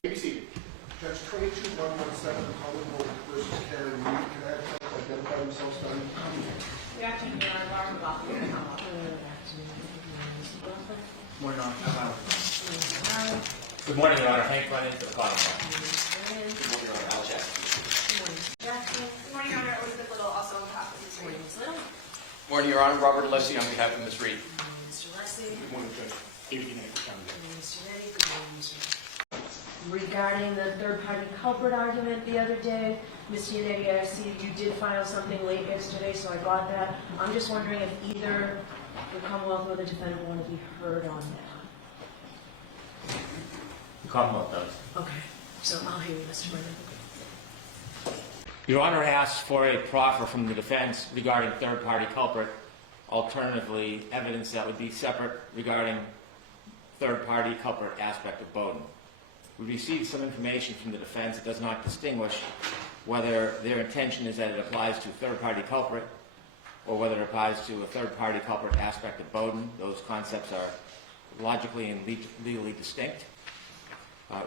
ABC. Judge 22117, Commonwealth versus Karen Reed. Can I have them identify themselves, Donnie? Good afternoon, Your Honor. Lauren Rebuttal. Morning, Your Honor. Good morning, Your Honor. Hank Brennan to the Commonwealth. Good morning, Your Honor. Al Jackson. Good morning, Your Honor. Elizabeth Little, also on behalf of Ms. Reed. Morning, Your Honor. Robert Alessi on behalf of Ms. Reed. Mr. Alessi. Good morning, Judge. Mr. Yannetti. Good morning, Mr. Regarding the third-party culprit argument the other day, Mr. Yannetti, I see you did file something late yesterday, so I got that. I'm just wondering if either the Commonwealth or the defendant want to be heard on that. The Commonwealth does. Okay, so I'll hear you, Mr. Brennan. Your Honor asks for a proffer from the defense regarding third-party culprit, alternatively evidence that would be separate regarding third-party culprit aspect of Bowden. We received some information from the defense that does not distinguish whether their intention is that it applies to third-party culprit or whether it applies to a third-party culprit aspect of Bowden. Those concepts are logically and legally distinct.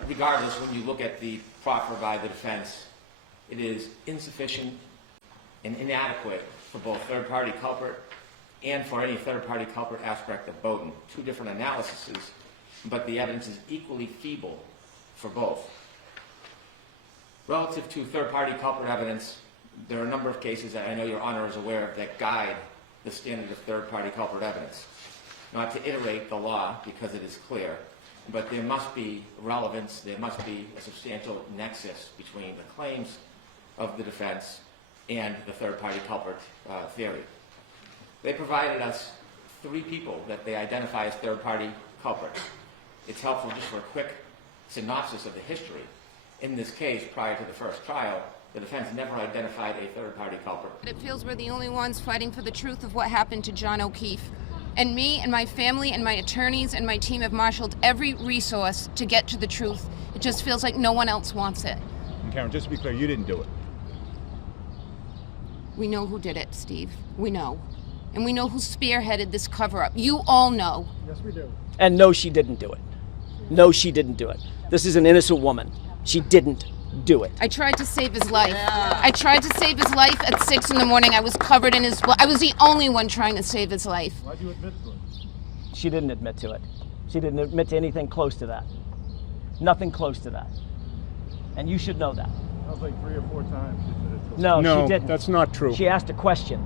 Regardless, when you look at the proffer by the defense, it is insufficient and inadequate for both third-party culprit and for any third-party culprit aspect of Bowden. Two different analyses, but the evidence is equally feeble for both. Relative to third-party culprit evidence, there are a number of cases that I know Your Honor is aware of that guide the standard of third-party culprit evidence. Not to iterate the law because it is clear, but there must be relevance, there must be a substantial nexus between the claims of the defense and the third-party culprit theory. They provided us 3 people that they identify as third-party culprits. It's helpful just for a quick synopsis of the history. In this case, prior to the first trial, the defense never identified a third-party culprit. It feels we're the only ones fighting for the truth of what happened to John O'Keefe. And me and my family and my attorneys and my team have marshaled every resource to get to the truth. It just feels like no one else wants it. And Karen, just to be clear, you didn't do it. We know who did it, Steve. We know. And we know who spearheaded this cover-up. You all know. Yes, we do. And no, she didn't do it. No, she didn't do it. This is an innocent woman. She didn't do it. I tried to save his life. I tried to save his life at 6 in the morning. I was covered in his blood. I was the only one trying to save his life. Why'd you admit to it? She didn't admit to it. She didn't admit to anything close to that. Nothing close to that. And you should know that. Sounds like 3 or 4 times she admitted to it. No, she didn't. That's not true. She asked a question.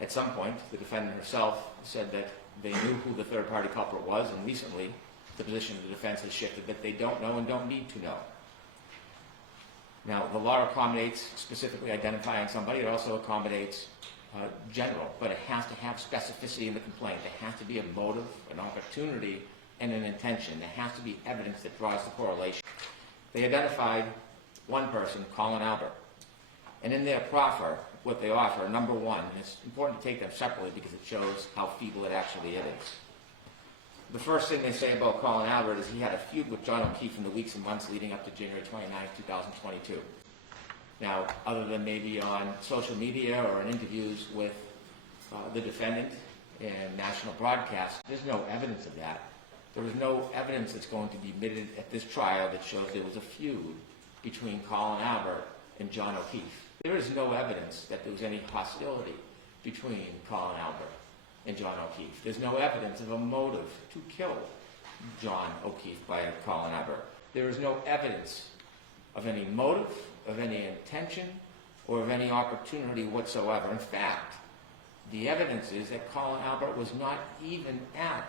At some point, the defendant herself said that they knew who the third-party culprit was, and recently the position of the defense has shifted that they don't know and don't need to know. Now, the law accommodates specifically identifying somebody. It also accommodates general, but it has to have specificity in the complaint. There has to be a motive, an opportunity, and an intention. There has to be evidence that draws the correlation. They identified one person, Colin Albert. And in their proffer, what they offer, number one, and it's important to take them separately because it shows how feeble it actually is. The first thing they say about Colin Albert is he had a feud with John O'Keefe in the weeks and months leading up to January 29, 2022. Now, other than maybe on social media or in interviews with the defendant and national broadcasts, there's no evidence of that. There is no evidence that's going to be admitted at this trial that shows there was a feud between Colin Albert and John O'Keefe. There is no evidence that there was any hostility between Colin Albert and John O'Keefe. There's no evidence of a motive to kill John O'Keefe by Colin Albert. There is no evidence of any motive, of any intention, or of any opportunity whatsoever. In fact, the evidence is that Colin Albert was not even at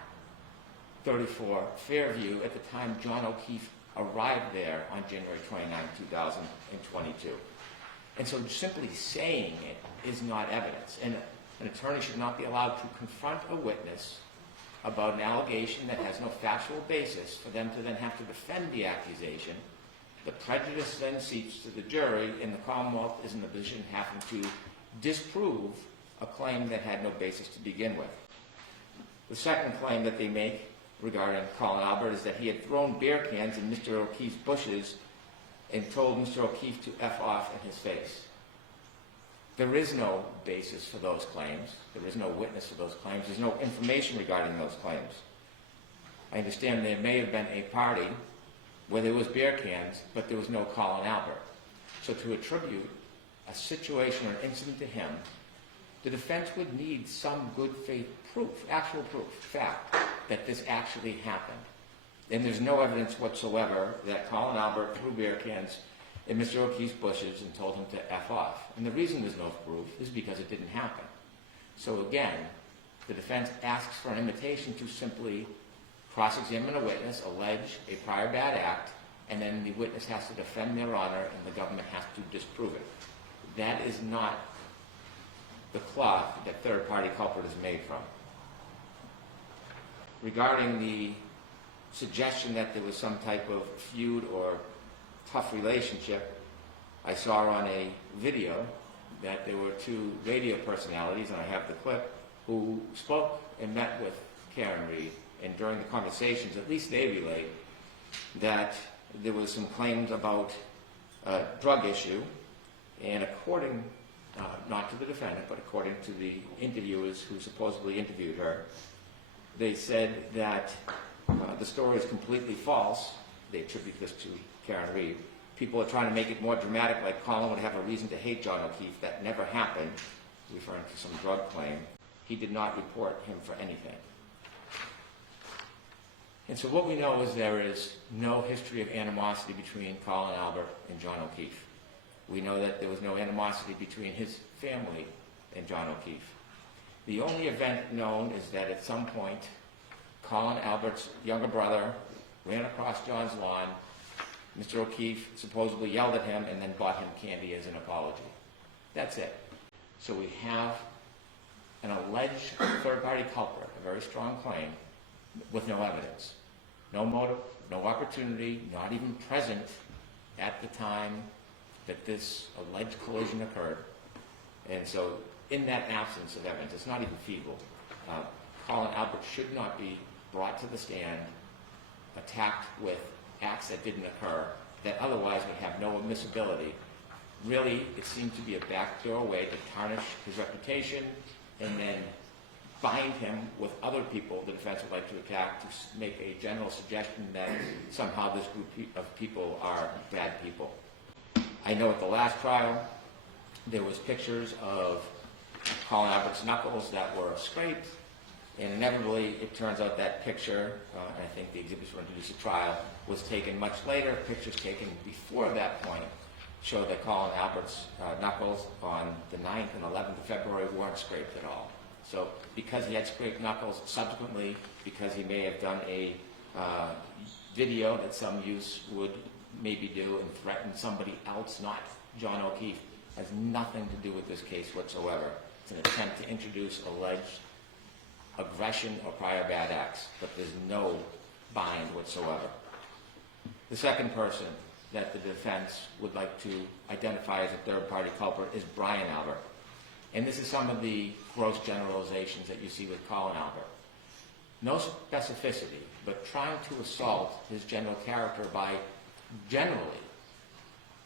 34 Fairview at the time John O'Keefe arrived there on January 29, 2022. And so simply saying it is not evidence. And an attorney should not be allowed to confront a witness about an allegation that has no factual basis for them to then have to defend the accusation. The prejudice then seeps to the jury, and the Commonwealth is in the position of having to disprove a claim that had no basis to begin with. The second claim that they make regarding Colin Albert is that he had thrown beer cans in Mr. O'Keefe's bushes and told Mr. O'Keefe to F off in his face. There is no basis for those claims. There is no witness for those claims. There's no information regarding those claims. I understand there may have been a party where there was beer cans, but there was no Colin Albert. So to attribute a situation or an incident to him, the defense would need some good faith proof, actual proof, fact, that this actually happened. And there's no evidence whatsoever that Colin Albert threw beer cans in Mr. O'Keefe's bushes and told him to F off. And the reason there's no proof is because it didn't happen. So again, the defense asks for an invitation to simply cross-examine a witness, allege a prior bad act, and then the witness has to defend their honor and the government has to disprove it. That is not the cloth that third-party culprit is made from. Regarding the suggestion that there was some type of feud or tough relationship, I saw on a video that there were two radio personalities, and I have the clip, who spoke and met with Karen Reed, and during the conversations, at least they relate, that there was some claims about a drug issue, and according, not to the defendant, but according to the interviewers who supposedly interviewed her, they said that the story is completely false. They attribute this to Karen Reed. People are trying to make it more dramatic, like Colin would have a reason to hate John O'Keefe. That never happened, referring to some drug claim. He did not report him for anything. And so what we know is there is no history of animosity between Colin Albert and John O'Keefe. We know that there was no animosity between his family and John O'Keefe. The only event known is that at some point, Colin Albert's younger brother ran across John's lawn. Mr. O'Keefe supposedly yelled at him and then bought him candy as an apology. That's it. So we have an alleged third-party culprit, a very strong claim, with no evidence. No motive, no opportunity, not even present at the time that this alleged collision occurred. And so in that absence of evidence, it's not even feasible. Colin Albert should not be brought to the stand, attacked with acts that didn't occur, that otherwise would have no admissibility. Really, it seemed to be a backdoor way to tarnish his reputation and then bind him with other people the defense would like to attack, to make a general suggestion that somehow this group of people are bad people. I know at the last trial, there was pictures of Colin Albert's knuckles that were scraped, and inevitably it turns out that picture, and I think the exhibits were introduced at trial, was taken much later. Pictures taken before that point show that Colin Albert's knuckles on the 9th and 11th of February weren't scraped at all. So because he had scraped knuckles, subsequently, because he may have done a video that some use would maybe do and threaten somebody else, not John O'Keefe, has nothing to do with this case whatsoever. It's an attempt to introduce alleged aggression or prior bad acts, but there's no bind whatsoever. The second person that the defense would like to identify as a third-party culprit is Brian Albert. And this is some of the gross generalizations that you see with Colin Albert. No specificity, but trying to assault his general character by generally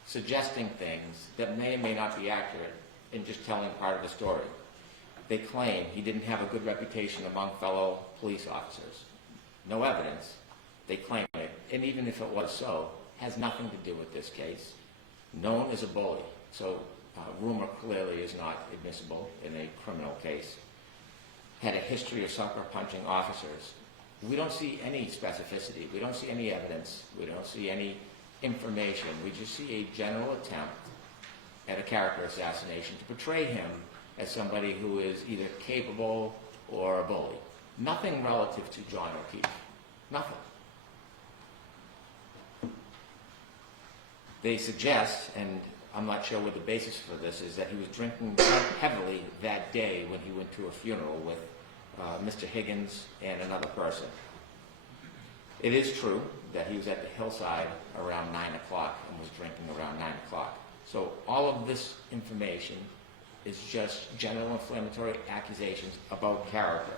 suggesting things that may or may not be accurate in just telling part of the story. They claim he didn't have a good reputation among fellow police officers. No evidence. They claim it. And even if it was so, has nothing to do with this case. Known as a bully. So rumor clearly is not admissible in a criminal case. Had a history of sucker punching officers. We don't see any specificity. We don't see any evidence. We don't see any information. We just see a general attempt at a character assassination to portray him as somebody who is either capable or a bully. Nothing relative to John O'Keefe. Nothing. They suggest, and I'm not sure what the basis for this is, that he was drinking heavily that day when he went to a funeral with Mr. Higgins and another person. It is true that he was at the hillside around 9 o'clock and was drinking around 9 o'clock. So all of this information is just general inflammatory accusations about character.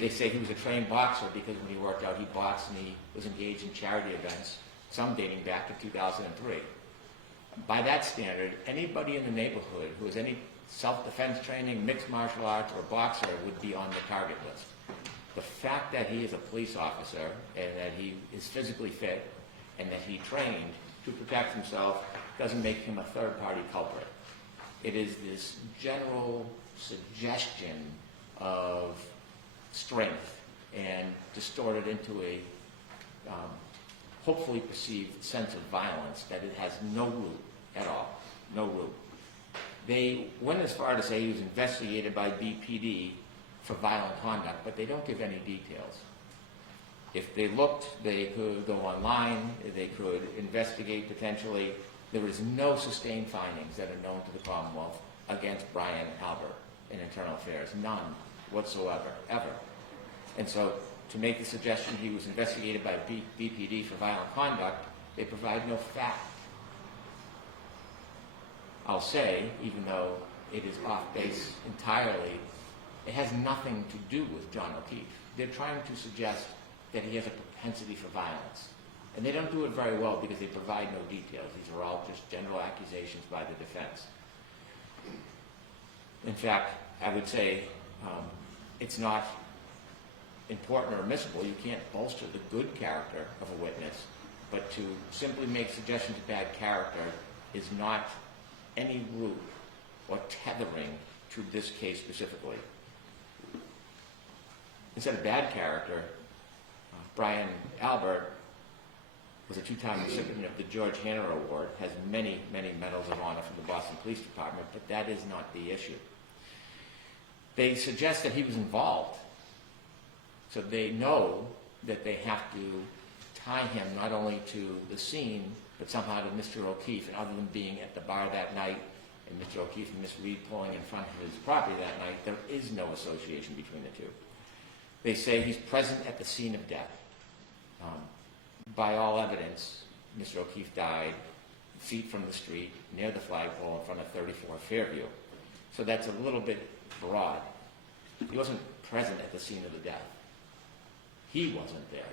They say he was a trained boxer because when he worked out, he boxed and he was engaged in charity events, some dating back to 2003. By that standard, anybody in the neighborhood who has any self-defense training, mixed martial arts, or boxer would be on the target list. The fact that he is a police officer and that he is physically fit and that he trained to protect himself doesn't make him a third-party culprit. It is this general suggestion of strength and distorted into a hopefully perceived sense of violence that it has no root at all, no root. They went as far to say he was investigated by BPD for violent conduct, but they don't give any details. If they looked, they could go online, they could investigate potentially. There is no sustained findings that are known to the Commonwealth against Brian Albert in Internal Affairs, none whatsoever, ever. And so to make the suggestion he was investigated by BPD for violent conduct, they provide no fact. I'll say, even though it is off base entirely, it has nothing to do with John O'Keefe. They're trying to suggest that he has a propensity for violence. And they don't do it very well because they provide no details. These are all just general accusations by the defense. In fact, I would say it's not important or admissible. You can't bolster the good character of a witness, but to simply make suggestions of bad character is not any root or tethering to this case specifically. Instead of bad character, Brian Albert was a two-time recipient of the George Hanner Award, has many, many medals of honor from the Boston Police Department, but that is not the issue. They suggest that he was involved, so they know that they have to tie him not only to the scene, but somehow to Mr. O'Keefe, and other than being at the bar that night, and Mr. O'Keefe and Miss Reed pulling in front of his property that night, there is no association between the two. They say he's present at the scene of death. By all evidence, Mr. O'Keefe died feet from the street, near the flagpole in front of 34 Fairview. So that's a little bit broad. He wasn't present at the scene of the death. He wasn't there.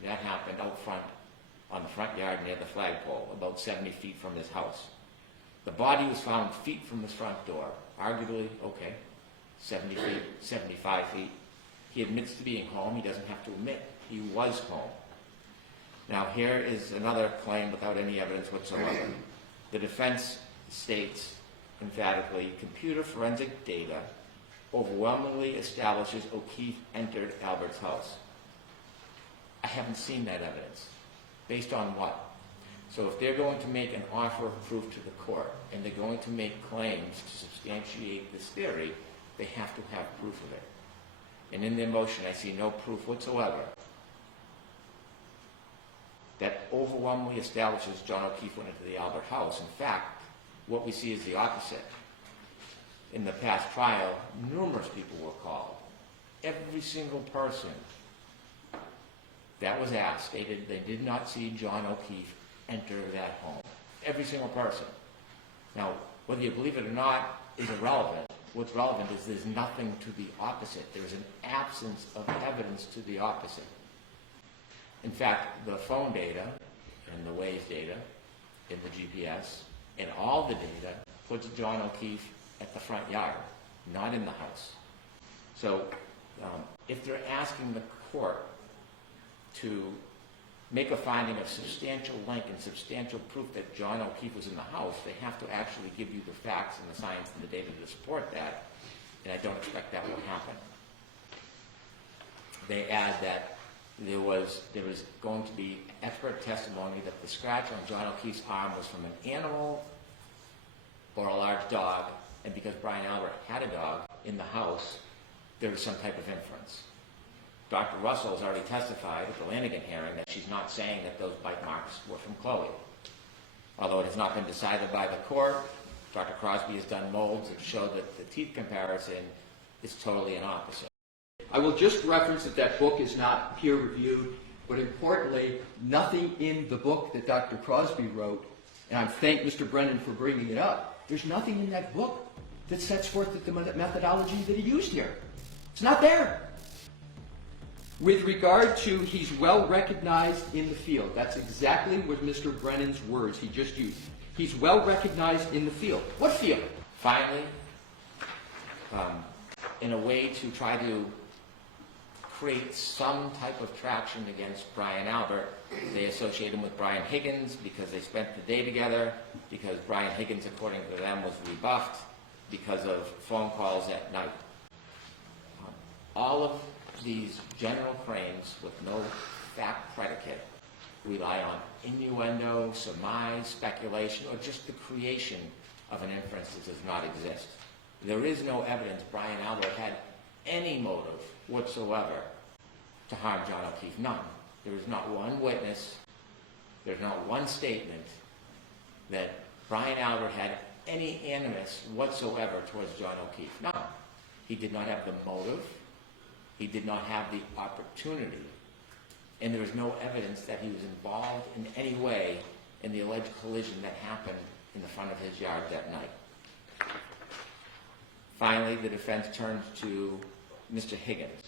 And that happened out front, on the front yard near the flagpole, about 70 feet from his house. The body was found feet from his front door. Arguably, okay, 70 feet, 75 feet. He admits to being home. He doesn't have to admit he was home. Now, here is another claim without any evidence whatsoever. The defense states emphatically, computer forensic data overwhelmingly establishes O'Keefe entered Albert's house. I haven't seen that evidence. Based on what? So if they're going to make an offer of proof to the court, and they're going to make claims to substantiate this theory, they have to have proof of it. And in their motion, I see no proof whatsoever that overwhelmingly establishes John O'Keefe went into the Albert house. In fact, what we see is the opposite. In the past trial, numerous people were called. Every single person that was asked stated they did not see John O'Keefe enter that home. Every single person. Now, whether you believe it or not is irrelevant. What's relevant is there's nothing to the opposite. There is an absence of evidence to the opposite. In fact, the phone data and the Waze data in the GPS and all the data puts John O'Keefe at the front yard, not in the house. So if they're asking the court to make a finding of substantial link and substantial proof that John O'Keefe was in the house, they have to actually give you the facts and the science and the data to support that, and I don't expect that will happen. They add that there was going to be expert testimony that the scratch on John O'Keefe's arm was from an animal or a large dog, and because Brian Albert had a dog in the house, there was some type of inference. Dr. Russell has already testified at the Lanigan hearing that she's not saying that those bite marks were from Chloe. Although it has not been decided by the court, Dr. Crosby has done molds that show that the teeth comparison is totally an opposite. I will just reference that that book is not peer-reviewed, but importantly, nothing in the book that Dr. Crosby wrote, and I thank Mr. Brennan for bringing it up, there's nothing in that book that sets forth the methodology that he used here. It's not there. With regard to he's well recognized in the field, that's exactly what Mr. Brennan's words he just used. He's well recognized in the field. What field? Finally, in a way to try to create some type of traction against Brian Albert. They associate him with Brian Higgins because they spent the day together, because Brian Higgins, according to them, was rebuffed because of phone calls at night. All of these general claims with no fact predicate rely on innuendo, surmise, speculation, or just the creation of an inference that does not exist. There is no evidence Brian Albert had any motive whatsoever to harm John O'Keefe. None. There is not one witness, there's not one statement that Brian Albert had any animus whatsoever towards John O'Keefe. None. He did not have the motive, he did not have the opportunity, and there is no evidence that he was involved in any way in the alleged collision that happened in the front of his yard that night. Finally, the defense turns to Mr. Higgins.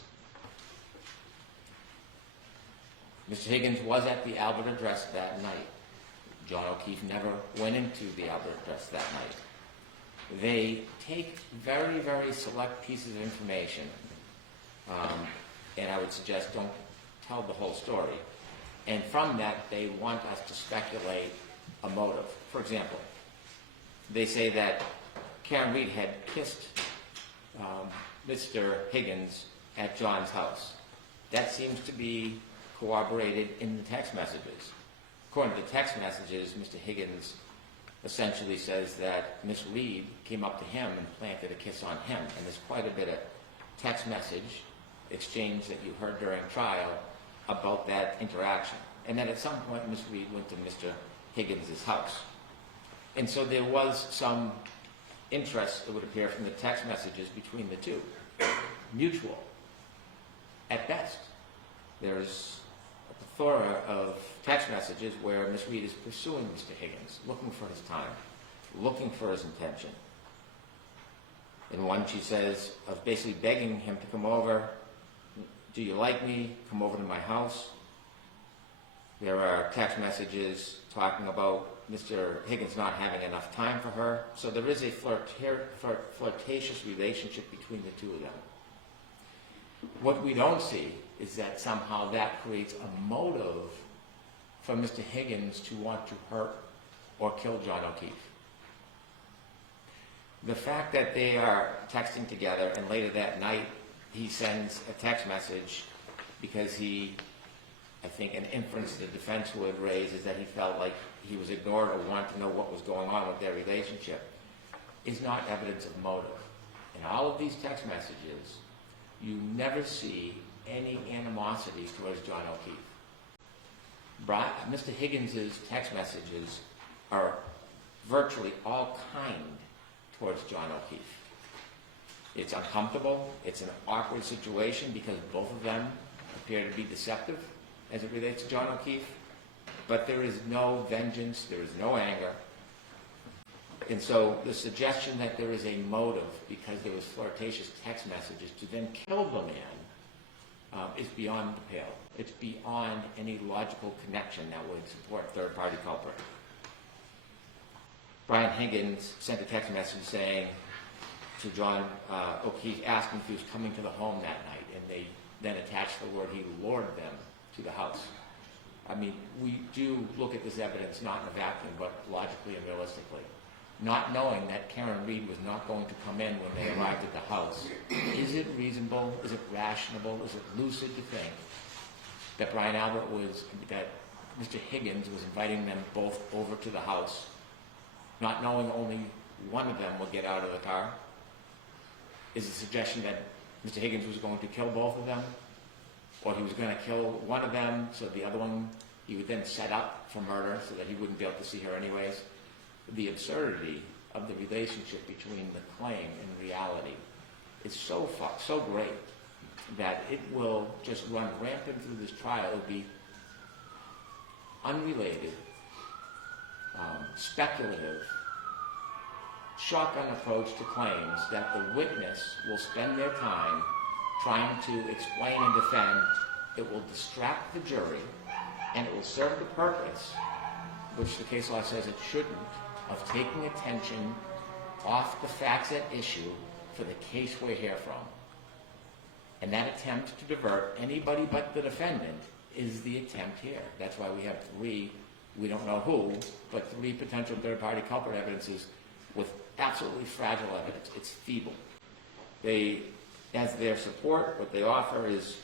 Mr. Higgins was at the Albert address that night. John O'Keefe never went into the Albert address that night. They take very, very select pieces of information, and I would suggest don't tell the whole story. And from that, they want us to speculate a motive. For example, they say that Karen Reed had kissed Mr. Higgins at John's house. That seems to be corroborated in the text messages. According to the text messages, Mr. Higgins essentially says that Miss Reed came up to him and planted a kiss on him. And there's quite a bit of text message exchange that you heard during trial about that interaction. And then at some point, Miss Reed went to Mr. Higgins' house. And so there was some interest, it would appear, from the text messages between the two. Mutual, at best. There's a plethora of text messages where Miss Reed is pursuing Mr. Higgins, looking for his time, looking for his intention. In one, she says, of basically begging him to come over. Do you like me? Come over to my house. There are text messages talking about Mr. Higgins not having enough time for her. So there is a flirtatious relationship between the two of them. What we don't see is that somehow that creates a motive for Mr. Higgins to want to hurt or kill John O'Keefe. The fact that they are texting together and later that night he sends a text message because I think an inference the defense would raise is that he felt like he was ignored or wanted to know what was going on with their relationship, is not evidence of motive. In all of these text messages, you never see any animosity towards John O'Keefe. Mr. Higgins' text messages are virtually all kind towards John O'Keefe. It's uncomfortable, it's an awkward situation because both of them appear to be deceptive as it relates to John O'Keefe, but there is no vengeance, there is no anger. And so the suggestion that there is a motive because there was flirtatious text messages to then kill the man is beyond the pale. It's beyond any logical connection that would support third-party culprit. Brian Higgins sent a text message saying to John O'Keefe, asking if he was coming to the home that night, and they then attached the word he lured them to the house. I mean, we do look at this evidence not in a vacuum, but logically and realistically. Not knowing that Karen Reed was not going to come in when they arrived at the house, is it reasonable, is it rational, is it lucid to think that that Mr. Higgins was inviting them both over to the house, not knowing only one of them would get out of the car? Is the suggestion that Mr. Higgins was going to kill both of them? Or he was going to kill one of them so the other one he would then set up for murder so that he wouldn't be able to see her anyways? The absurdity of the relationship between the claim and reality is so great that it will just run rampant through this trial. It will be unrelated, speculative, shotgun approach to claims that the witness will spend their time trying to explain and defend. It will distract the jury, and it will serve the purpose, which the case law says it shouldn't, of taking attention off the facts at issue for the case we're here from. And that attempt to divert anybody but the defendant is the attempt here. That's why we have three, we don't know who, but three potential third-party culprit evidences with absolutely fragile evidence. It's feeble. They, as their support, what they offer is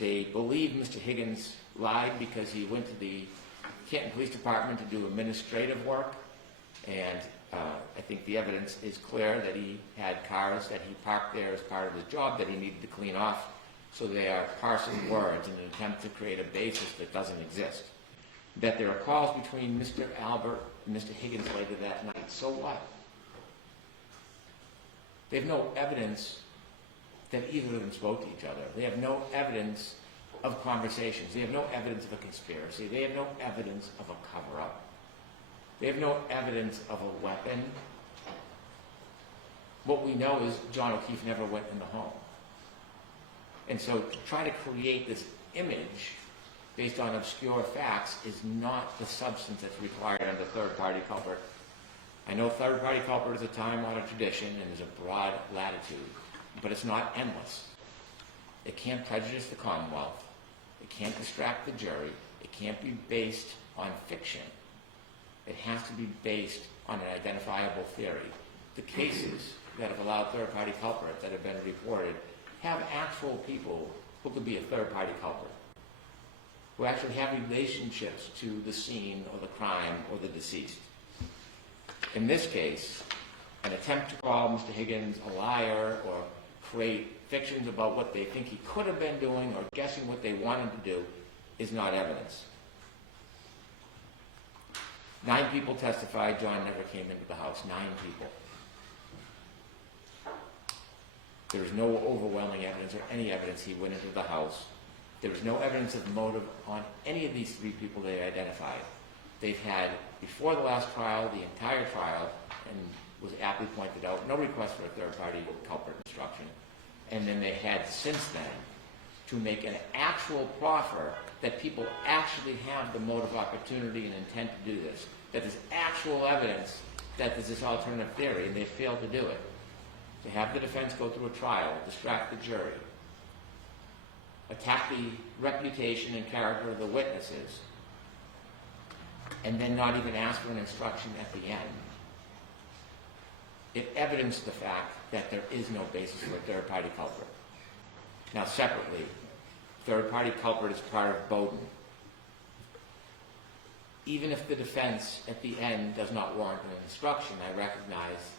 they believe Mr. Higgins lied because he went to the Canton Police Department to do administrative work, and I think the evidence is clear that he had cars that he parked there as part of his job that he needed to clean off, so they are parsing words in an attempt to create a basis that doesn't exist. That there are calls between Mr. Albert and Mr. Higgins later that night, so what? They have no evidence that either of them spoke to each other. They have no evidence of conversations. They have no evidence of a conspiracy. They have no evidence of a cover-up. They have no evidence of a weapon. What we know is John O'Keefe never went in the home. And so to try to create this image based on obscure facts is not the substance that's required under third-party culprit. I know third-party culprit is a time-honored tradition and is a broad latitude, but it's not endless. It can't prejudice the Commonwealth. It can't distract the jury. It can't be based on fiction. It has to be based on an identifiable theory. The cases that have allowed third-party culprit that have been reported have actual people who could be a third-party culprit, who actually have relationships to the scene or the crime or the deceased. In this case, an attempt to call Mr. Higgins a liar or create fictions about what they think he could have been doing or guessing what they wanted to do is not evidence. 9 people testified John never came into the house. 9 people. There is no overwhelming evidence or any evidence he went into the house. There was no evidence of motive on any of these 3 people they identified. They've had, before the last trial, the entire trial, and was aptly pointed out, no request for a third-party culprit instruction. And then they had since then to make an actual proffer that people actually have the motive, opportunity, and intent to do this. That there's actual evidence that there's this alternative theory, and they failed to do it. To have the defense go through a trial, distract the jury, attack the reputation and character of the witnesses, and then not even ask for an instruction at the end. It evidenced the fact that there is no basis for a third-party culprit. Now, separately, third-party culprit is part of Bowden. Even if the defense at the end does not warrant an instruction, I recognize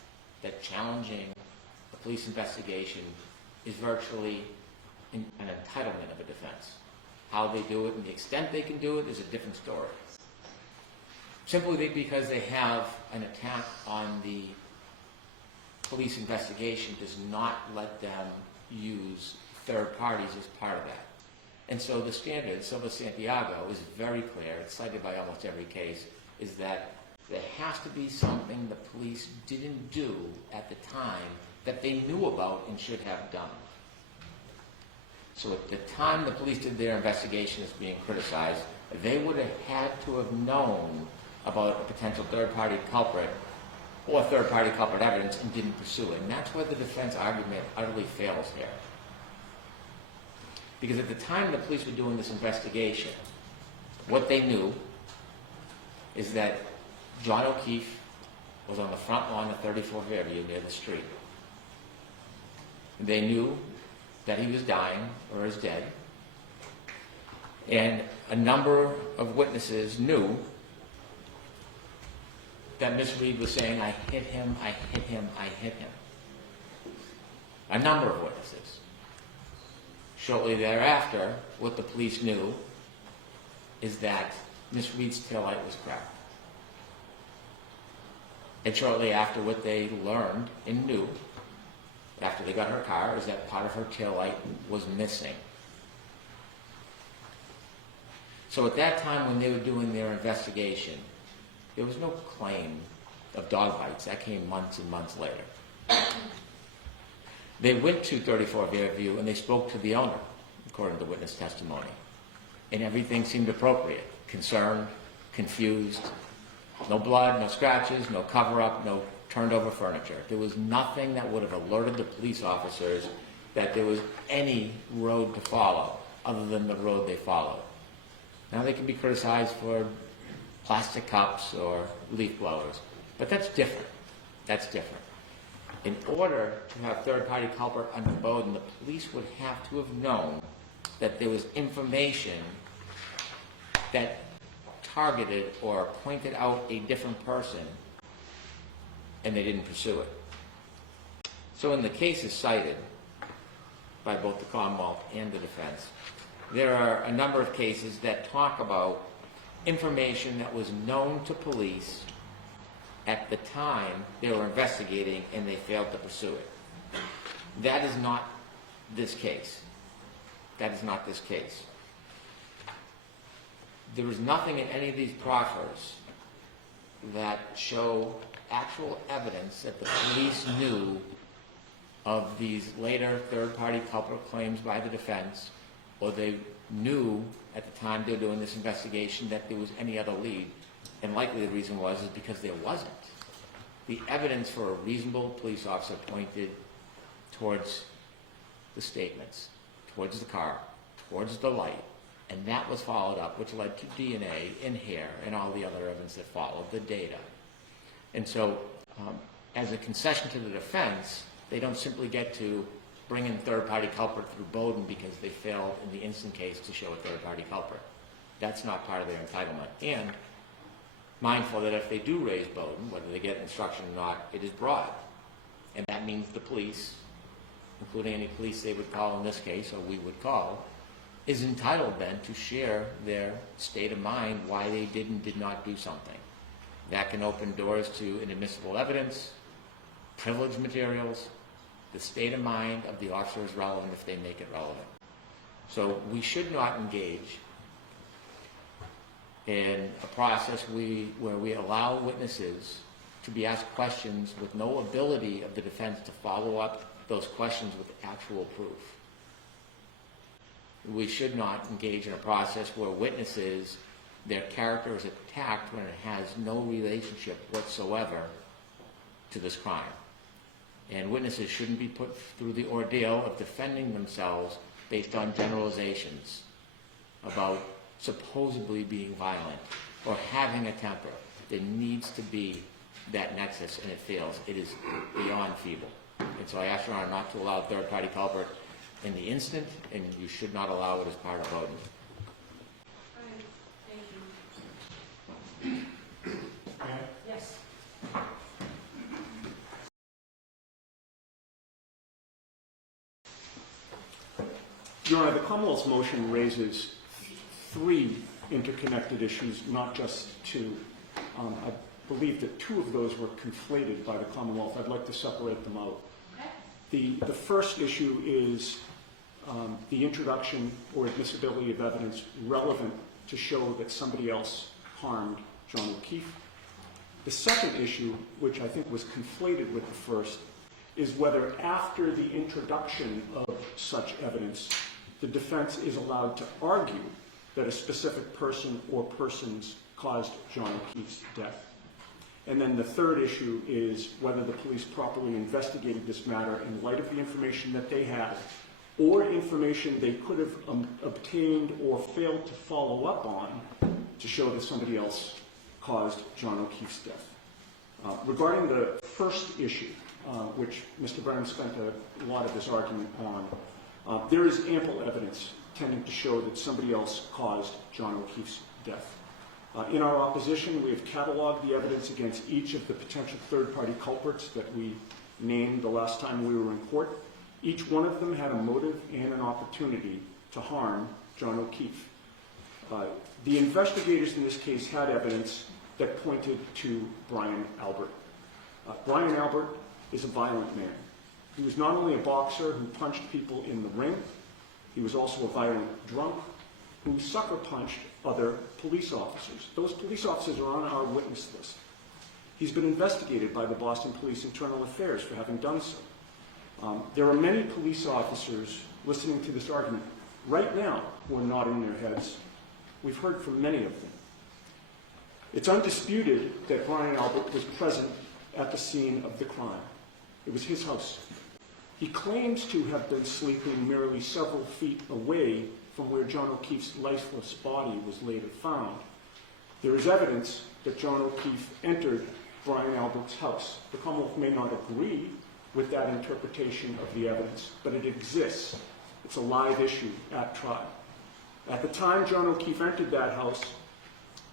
that challenging a police investigation is virtually an entitlement of a defense. How they do it and the extent they can do it is a different story. Simply because they have an attack on the police investigation does not let them use third parties as part of that. And so the standard, Silva Santiago, is very clear, it's cited by almost every case, is that there has to be something the police didn't do at the time that they knew about and should have done. So at the time the police did their investigation as being criticized, they would have had to have known about a potential third-party culprit or third-party culprit evidence and didn't pursue it. And that's where the defense argument utterly fails here. Because at the time the police were doing this investigation, what they knew is that John O'Keefe was on the front lawn of 34 Fairview near the street. They knew that he was dying or is dead. And a number of witnesses knew that Miss Reed was saying, I hit him, I hit him, I hit him. A number of witnesses. Shortly thereafter, what the police knew is that Miss Reed's taillight was cracked. And shortly after, what they learned and knew, after they got her car, is that part of her taillight was missing. So at that time when they were doing their investigation, there was no claim of dog bites. That came months and months later. They went to 34 Fairview and they spoke to the owner, according to the witness testimony. And everything seemed appropriate. Concerned, confused, no blood, no scratches, no cover-up, no turned over furniture. There was nothing that would have alerted the police officers that there was any road to follow other than the road they followed. Now, they can be criticized for plastic cups or leaf blowers, but that's different. That's different. In order to have third-party culprit under Bowden, the police would have to have known that there was information that targeted or pointed out a different person, and they didn't pursue it. So in the cases cited by both the Commonwealth and the defense, there are a number of cases that talk about information that was known to police at the time they were investigating and they failed to pursue it. That is not this case. That is not this case. There is nothing in any of these proffers that show actual evidence that the police knew of these later third-party culprit claims by the defense, or they knew at the time they were doing this investigation that there was any other lead. And likely the reason was is because there wasn't. The evidence for a reasonable police officer pointed towards the statements, towards the car, towards the light, and that was followed up, which led to DNA in hair and all the other evidence that followed, the data. And so, as a concession to the defense, they don't simply get to bring in third-party culprit through Bowden because they failed in the instant case to show a third-party culprit. That's not part of their entitlement. And mindful that if they do raise Bowden, whether they get instruction or not, it is broad. And that means the police, including any police they would call in this case, or we would call, is entitled then to share their state of mind why they did not do something. That can open doors to inadmissible evidence, privileged materials. The state of mind of the officer is relevant if they make it relevant. So we should not engage in a process where we allow witnesses to be asked questions with no ability of the defense to follow up those questions with actual proof. We should not engage in a process where witnesses, their character is attacked when it has no relationship whatsoever to this crime. And witnesses shouldn't be put through the ordeal of defending themselves based on generalizations about supposedly being violent or having a temper. There needs to be that nexus, and it fails. It is beyond feeble. And so I ask Your Honor not to allow third-party culprit in the instant, and you should not allow it as part of Bowden. Thank you. Yes. Your Honor, the Commonwealth's motion raises three interconnected issues, not just two. I believe that two of those were conflated by the Commonwealth. I'd like to separate them out. The first issue is the introduction or admissibility of evidence relevant to show that somebody else harmed John O'Keefe. The second issue, which I think was conflated with the first, is whether after the introduction of such evidence, the defense is allowed to argue that a specific person or persons caused John O'Keefe's death. And then the third issue is whether the police properly investigated this matter in light of the information that they had or information they could have obtained or failed to follow up on to show that somebody else caused John O'Keefe's death. Regarding the first issue, which Mr. Brennan spent a lot of his argument on, there is ample evidence tending to show that somebody else caused John O'Keefe's death. In our opposition, we have cataloged the evidence against each of the potential third-party culprits that we named the last time we were in court. Each one of them had a motive and an opportunity to harm John O'Keefe. The investigators in this case had evidence that pointed to Brian Albert. Brian Albert is a violent man. He was not only a boxer who punched people in the ring, he was also a violent drunk who sucker punched other police officers. Those police officers are on our witness list. He's been investigated by the Boston Police Internal Affairs for having done so. There are many police officers listening to this argument right now who are nodding their heads. We've heard from many of them. It's undisputed that Brian Albert was present at the scene of the crime. It was his house. He claims to have been sleeping merely several feet away from where John O'Keefe's lifeless body was later found. There is evidence that John O'Keefe entered Brian Albert's house. The Commonwealth may not agree with that interpretation of the evidence, but it exists. It's a live issue at trial. At the time John O'Keefe entered that house,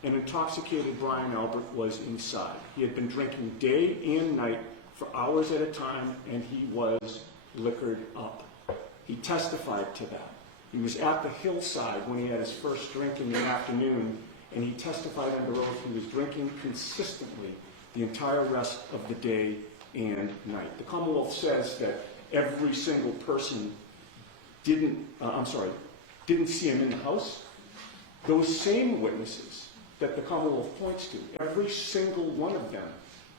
an intoxicated Brian Albert was inside. He had been drinking day and night for hours at a time, and he was liquored up. He testified to that. He was at the hillside when he had his first drink in the afternoon, and he testified under oath he was drinking consistently the entire rest of the day and night. The Commonwealth says that every single person didn't see him in the house. Those same witnesses that the Commonwealth points to, every single one of them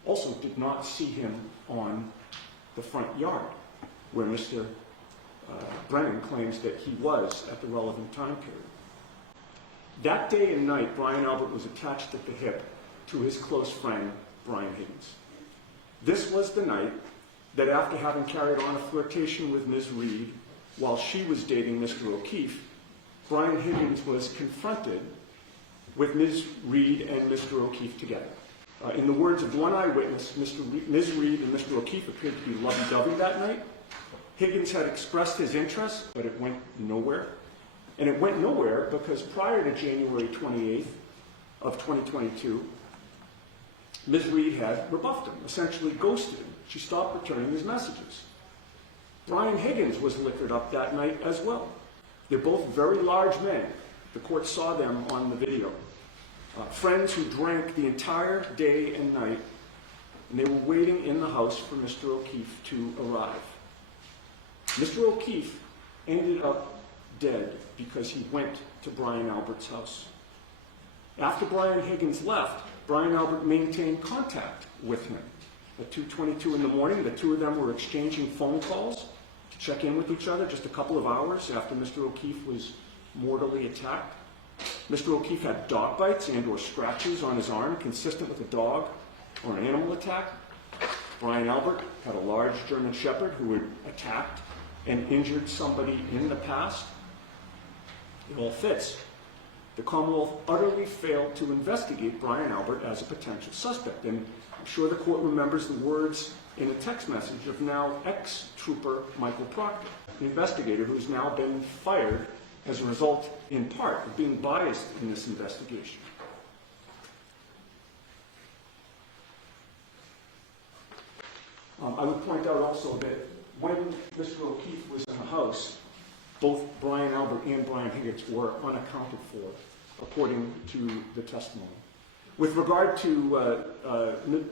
also did not see him on the front yard, where Mr. Brennan claims that he was at the relevant time period. That day and night, Brian Albert was attached at the hip to his close friend, Brian Higgins. This was the night that, after having carried on a flirtation with Ms. Reed while she was dating Mr. O'Keefe, Brian Higgins was confronted with Ms. Reed and Mr. O'Keefe together. In the words of one eyewitness, Ms. Reed and Mr. O'Keefe appeared to be lovey-dovey that night. Higgins had expressed his interest, but it went nowhere. And it went nowhere because prior to January 28th of 2022, Ms. Reed had rebuffed him, essentially ghosted him. She stopped returning his messages. Brian Higgins was liquored up that night as well. They're both very large men. The court saw them on the video. Friends who drank the entire day and night, and they were waiting in the house for Mr. O'Keefe to arrive. Mr. O'Keefe ended up dead because he went to Brian Albert's house. After Brian Higgins left, Brian Albert maintained contact with him. At 2:22 in the morning, the two of them were exchanging phone calls to check in with each other just a couple of hours after Mr. O'Keefe was mortally attacked. Mr. O'Keefe had dog bites and or scratches on his arm consistent with a dog or an animal attack. Brian Albert had a large German Shepherd who had attacked and injured somebody in the past. It all fits. The Commonwealth utterly failed to investigate Brian Albert as a potential suspect. And I'm sure the court remembers the words in a text message of now ex-trooper Michael Proctor, the investigator who's now been fired as a result, in part, of being biased in this investigation. I would point out also that when Mr. O'Keefe was in the house, both Brian Albert and Brian Higgins were unaccounted for, according to the testimony. With regard to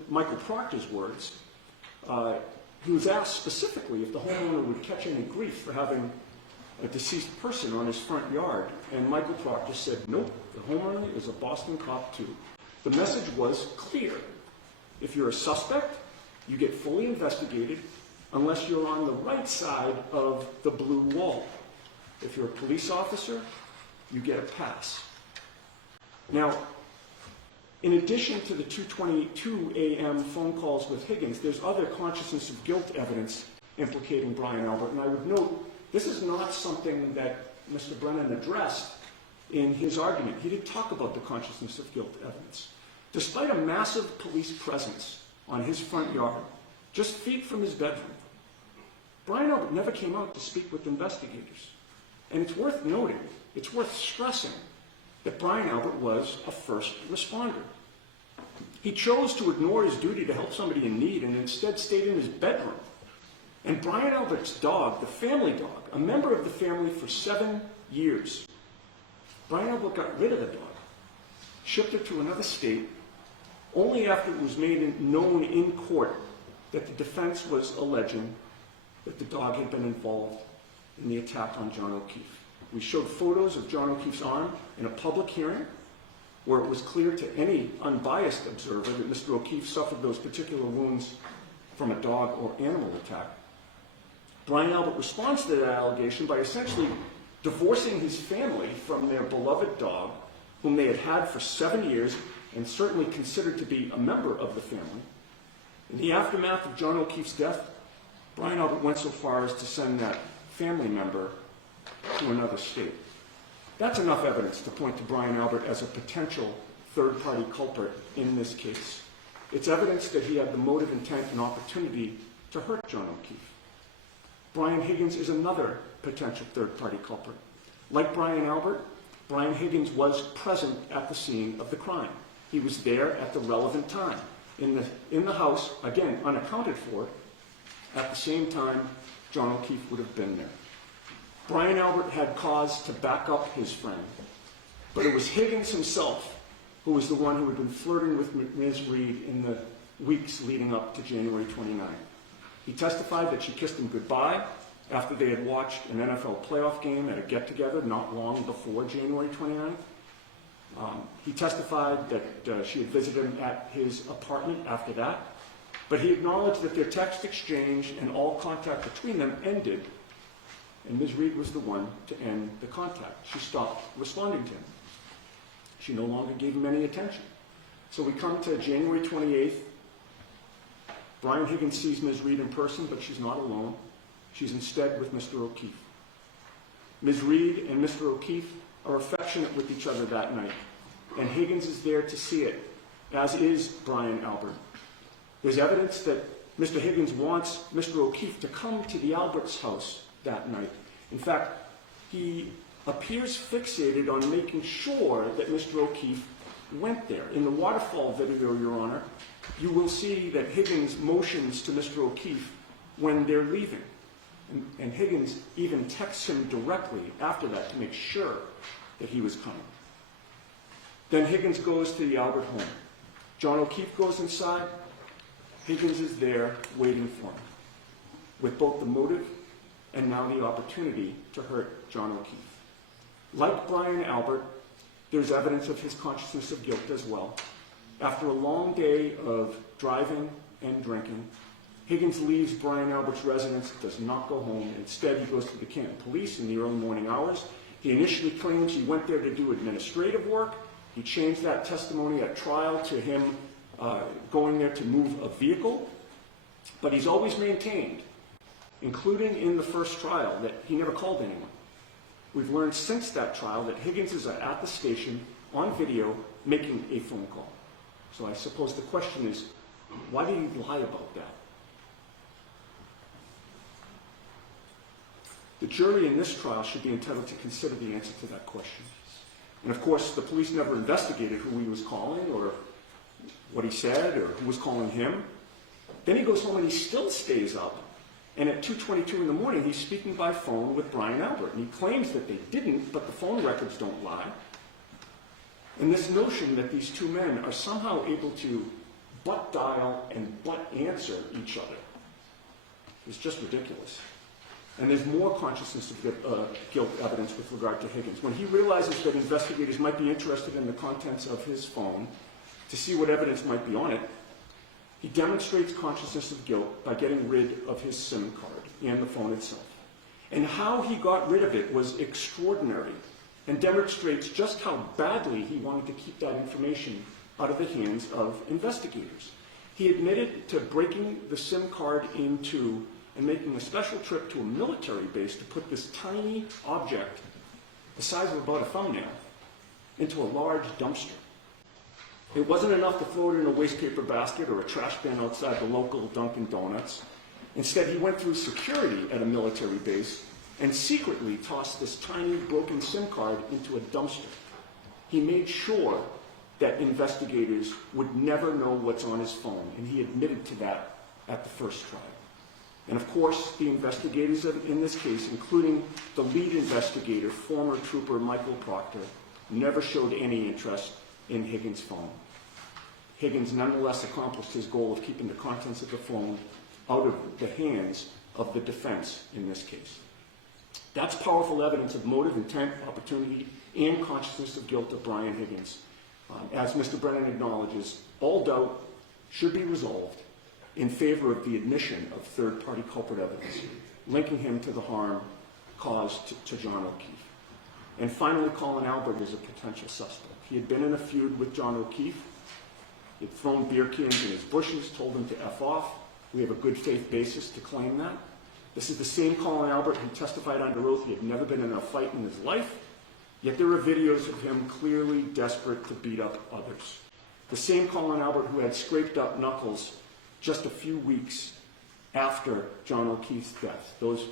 Michael Proctor's words, he was asked specifically if the homeowner would catch any grief for having a deceased person on his front yard, and Michael Proctor said, nope, the homeowner is a Boston cop too. The message was clear. If you're a suspect, you get fully investigated unless you're on the right side of the blue wall. If you're a police officer, you get a pass. Now, in addition to the 2:22 a.m. phone calls with Higgins, there's other consciousness of guilt evidence implicating Brian Albert, and I would note this is not something that Mr. Brennan addressed in his argument. He didn't talk about the consciousness of guilt evidence. Despite a massive police presence on his front yard, just feet from his bedroom, Brian Albert never came out to speak with investigators. And it's worth noting, it's worth stressing, that Brian Albert was a first responder. He chose to ignore his duty to help somebody in need and instead stayed in his bedroom. And Brian Albert's dog, the family dog, a member of the family for 7 years, Brian Albert got rid of the dog, shipped it to another state, only after it was made known in court that the defense was alleging that the dog had been involved in the attack on John O'Keefe. We showed photos of John O'Keefe's arm in a public hearing where it was clear to any unbiased observer that Mr. O'Keefe suffered those particular wounds from a dog or animal attack. Brian Albert responds to that allegation by essentially divorcing his family from their beloved dog, whom they had had for 7 years and certainly considered to be a member of the family. In the aftermath of John O'Keefe's death, Brian Albert went so far as to send that family member to another state. That's enough evidence to point to Brian Albert as a potential third-party culprit in this case. It's evidence that he had the motive, intent, and opportunity to hurt John O'Keefe. Brian Higgins is another potential third-party culprit. Like Brian Albert, Brian Higgins was present at the scene of the crime. He was there at the relevant time, in the house, again, unaccounted for, at the same time John O'Keefe would have been there. Brian Albert had cause to back up his friend, but it was Higgins himself who was the one who had been flirting with Ms. Reed in the weeks leading up to January 29th. He testified that she kissed him goodbye after they had watched an NFL playoff game at a get-together not long before January 29th. He testified that she had visited him at his apartment after that, but he acknowledged that their text exchange and all contact between them ended, and Ms. Reed was the one to end the contact. She stopped responding to him. She no longer gave him any attention. So we come to January 28th. Brian Higgins sees Ms. Reed in person, but she's not alone. She's instead with Mr. O'Keefe. Ms. Reed and Mr. O'Keefe are affectionate with each other that night, and Higgins is there to see it, as is Brian Albert. There's evidence that Mr. Higgins wants Mr. O'Keefe to come to the Alberts' house that night. In fact, he appears fixated on making sure that Mr. O'Keefe went there. In the waterfall video, Your Honor, you will see that Higgins motions to Mr. O'Keefe when they're leaving. And Higgins even texts him directly after that to make sure that he was coming. Then Higgins goes to the Albert home. John O'Keefe goes inside. Higgins is there waiting for him, with both the motive and now the opportunity to hurt John O'Keefe. Like Brian Albert, there's evidence of his consciousness of guilt as well. After a long day of driving and drinking, Higgins leaves Brian Albert's residence, does not go home. Instead, he goes to the Canton Police in the early morning hours. He initially claims he went there to do administrative work. He changed that testimony at trial to him going there to move a vehicle. But he's always maintained, including in the first trial, that he never called anyone. We've learned since that trial that Higgins is at the station on video making a phone call. So I suppose the question is, why did he lie about that? The jury in this trial should be entitled to consider the answer to that question. And of course, the police never investigated who he was calling or what he said or who was calling him. Then he goes home and he still stays up. And at 2:22 in the morning, he's speaking by phone with Brian Albert. And he claims that they didn't, but the phone records don't lie. And this notion that these two men are somehow able to butt dial and butt answer each other is just ridiculous. And there's more consciousness of guilt evidence with regard to Higgins. When he realizes that investigators might be interested in the contents of his phone to see what evidence might be on it, he demonstrates consciousness of guilt by getting rid of his SIM card and the phone itself. And how he got rid of it was extraordinary and demonstrates just how badly he wanted to keep that information out of the hands of investigators. He admitted to breaking the SIM card into and making a special trip to a military base to put this tiny object, the size of about a thumbnail, into a large dumpster. It wasn't enough to throw it in a waste paper basket or a trash bin outside the local Dunkin' Donuts. Instead, he went through security at a military base and secretly tossed this tiny broken SIM card into a dumpster. He made sure that investigators would never know what's on his phone, and he admitted to that at the first trial. And of course, the investigators in this case, including the lead investigator, former trooper Michael Proctor, never showed any interest in Higgins' phone. Higgins nonetheless accomplished his goal of keeping the contents of the phone out of the hands of the defense in this case. That's powerful evidence of motive, intent, opportunity, and consciousness of guilt of Brian Higgins. As Mr. Brennan acknowledges, all doubt should be resolved in favor of the admission of third-party culprit evidence, linking him to the harm caused to John O'Keefe. And finally, Colin Albert is a potential suspect. He had been in a feud with John O'Keefe. He'd thrown beer cans in his bushes, told him to F off. We have a good faith basis to claim that. This is the same Colin Albert who testified under oath he had never been in a fight in his life, yet there are videos of him clearly desperate to beat up others. The same Colin Albert who had scraped up knuckles just a few weeks after John O'Keefe's death. Those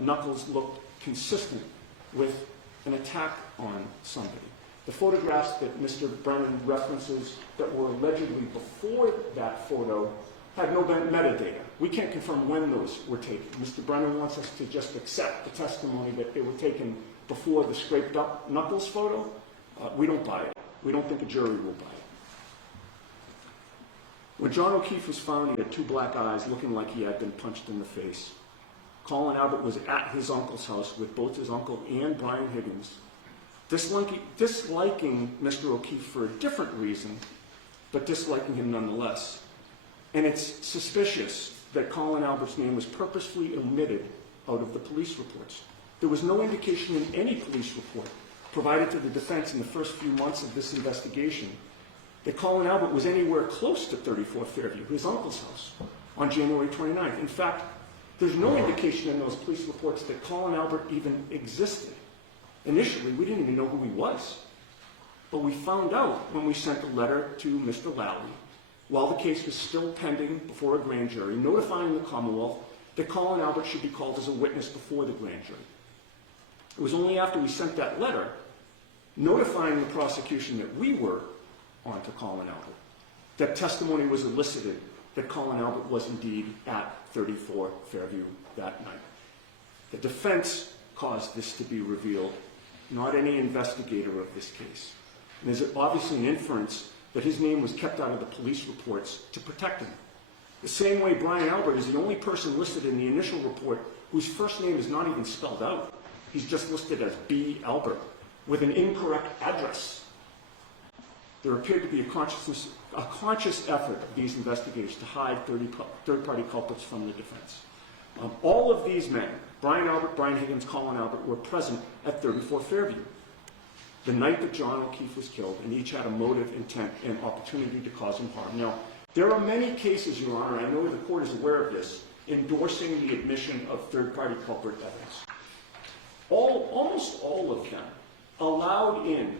knuckles looked consistent with an attack on somebody. The photographs that Mr. Brennan references that were allegedly before that photo had no metadata. We can't confirm when those were taken. Mr. Brennan wants us to just accept the testimony that they were taken before the scraped up knuckles photo. We don't buy it. We don't think a jury will buy it. When John O'Keefe was found, he had 2 black eyes looking like he had been punched in the face. Colin Albert was at his uncle's house with both his uncle and Brian Higgins, disliking Mr. O'Keefe for a different reason, but disliking him nonetheless. And it's suspicious that Colin Albert's name was purposefully omitted out of the police reports. There was no indication in any police report provided to the defense in the first few months of this investigation that Colin Albert was anywhere close to 34 Fairview, his uncle's house, on January 29th. In fact, there's no indication in those police reports that Colin Albert even existed. Initially, we didn't even know who he was. But we found out when we sent a letter to Mr. Lally, while the case was still pending before a grand jury, notifying the Commonwealth that Colin Albert should be called as a witness before the grand jury. It was only after we sent that letter, notifying the prosecution that we were on to Colin Albert, that testimony was elicited that Colin Albert was indeed at 34 Fairview that night. The defense caused this to be revealed, not any investigator of this case. And there's obviously an inference that his name was kept out of the police reports to protect him. The same way Brian Albert is the only person listed in the initial report whose first name is not even spelled out. He's just listed as B. Albert with an incorrect address. There appeared to be a conscious effort of these investigators to hide third-party culprits from the defense. All of these men, Brian Albert, Brian Higgins, Colin Albert, were present at 34 Fairview the night that John O'Keefe was killed, and each had a motive, intent, and opportunity to cause him harm. Now, there are many cases, Your Honor, I know the court is aware of this, endorsing the admission of third-party culprit evidence. Almost all of them allowed in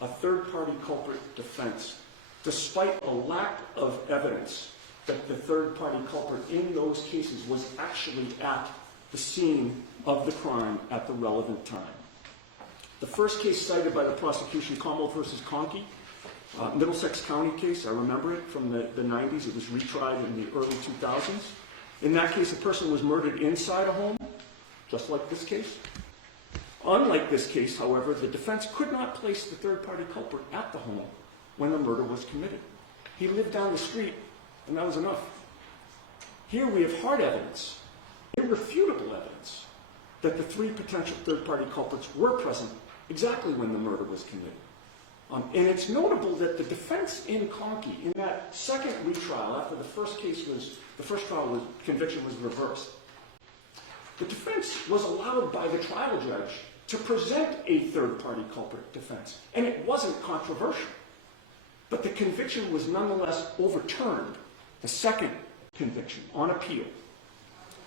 a third-party culprit defense, despite a lack of evidence that the third-party culprit in those cases was actually at the scene of the crime at the relevant time. The first case cited by the prosecution, Commonwealth versus Conkey, Middlesex County case, I remember it from the 90s. It was retried in the early 2000s. In that case, a person was murdered inside a home, just like this case. Unlike this case, however, the defense could not place the third-party culprit at the home when the murder was committed. He lived down the street, and that was enough. Here we have hard evidence, irrefutable evidence, that the 3 potential third-party culprits were present exactly when the murder was committed. And it's notable that the defense in Conkey, in that second retrial, after the first trial conviction was reversed, the defense was allowed by the trial judge to present a third-party culprit defense, and it wasn't controversial. But the conviction was nonetheless overturned, the second conviction, on appeal,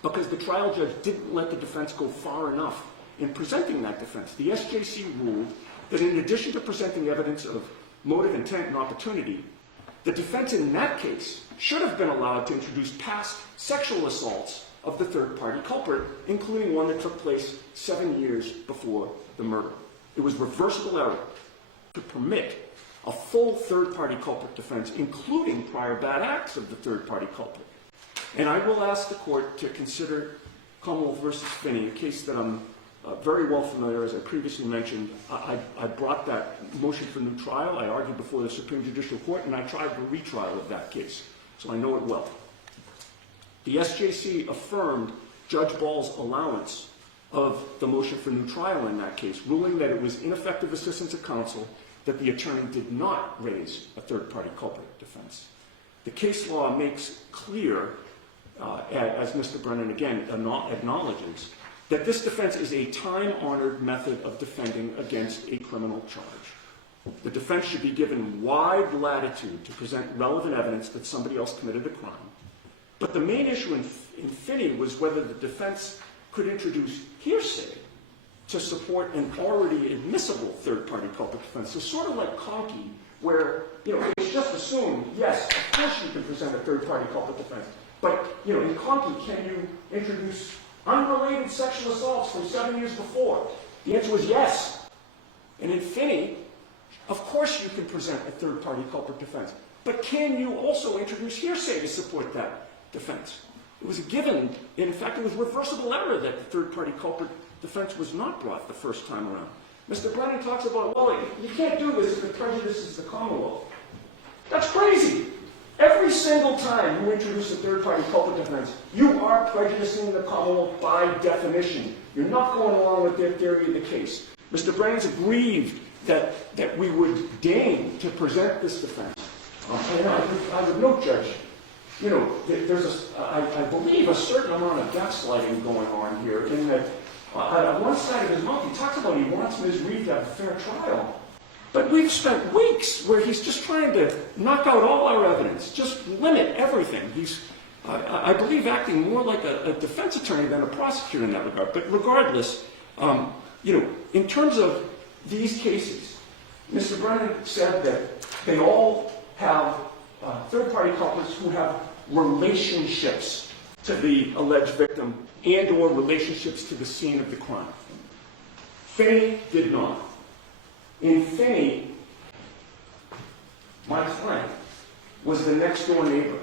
because the trial judge didn't let the defense go far enough in presenting that defense. The SJC ruled that in addition to presenting evidence of motive, intent, and opportunity, the defense in that case should have been allowed to introduce past sexual assaults of the third-party culprit, including one that took place 7 years before the murder. It was reversible error to permit a full third-party culprit defense, including prior bad acts of the third-party culprit. And I will ask the court to consider Commonwealth versus Finney, a case that I'm very well familiar, as I previously mentioned. I brought that motion for new trial. I argued before the Supreme Judicial Court, and I tried the retrial of that case, so I know it well. The SJC affirmed Judge Ball's allowance of the motion for new trial in that case, ruling that it was ineffective assistance of counsel that the attorney did not raise a third-party culprit defense. The case law makes clear, as Mr. Brennan again acknowledges, that this defense is a time-honored method of defending against a criminal charge. The defense should be given wide latitude to present relevant evidence that somebody else committed a crime, But the main issue in Finney was whether the defense could introduce hearsay to support an already admissible third-party culprit defense. So sort of like Conkey, where, it's just assumed, yes, of course you can present a third-party culprit defense. But, in Conkey, can you introduce unrelated sexual assaults from 7 years before? The answer was yes. And in Finney, of course you can present a third-party culprit defense. But can you also introduce hearsay to support that defense? It was a given. In fact, it was reversible error that the third-party culprit defense was not brought the first time around. Mr. Brennan talks about, well, you can't do this if it prejudices the Commonwealth. That's crazy. Every single time you introduce a third-party culprit defense, you are prejudicing the Commonwealth by definition. You're not going along with their theory of the case. Mr. Brennan's aggrieved that we would deign to present this defense. And I would note, Judge, there's I believe a certain amount of gaslighting going on here in that on one side of his mouth he talks about he wants Ms. Reed to have a fair trial. But we've spent weeks where he's just trying to knock out all our evidence, just limit everything. He's, I believe, acting more like a defense attorney than a prosecutor in that regard. But regardless, in terms of these cases, Mr. Brennan said that they all have third-party culprits who have relationships to the alleged victim and or relationships to the scene of the crime. Finney did not. In Finney, my client was the next-door neighbor.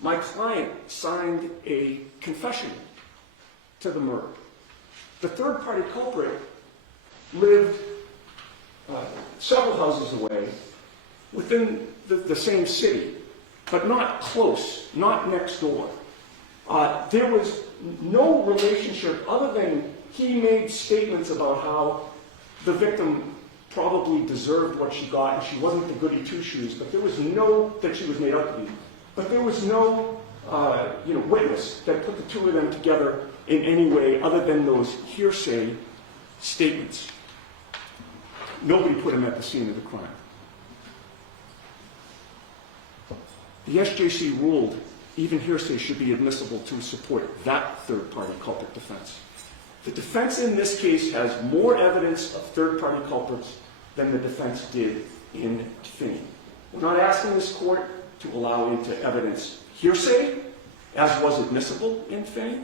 My client signed a confession to the murder. The third-party culprit lived several houses away within the same city, but not close, not next door. There was no relationship other than he made statements about how the victim probably deserved what she got and she wasn't the goody two-shoes, but there was no, that she was made up to be, but there was no witness that put the two of them together in any way other than those hearsay statements. Nobody put him at the scene of the crime. The SJC ruled even hearsay should be admissible to support that third-party culprit defense. The defense in this case has more evidence of third-party culprits than the defense did in Finney. We're not asking this court to allow into evidence hearsay, as was admissible in Finney.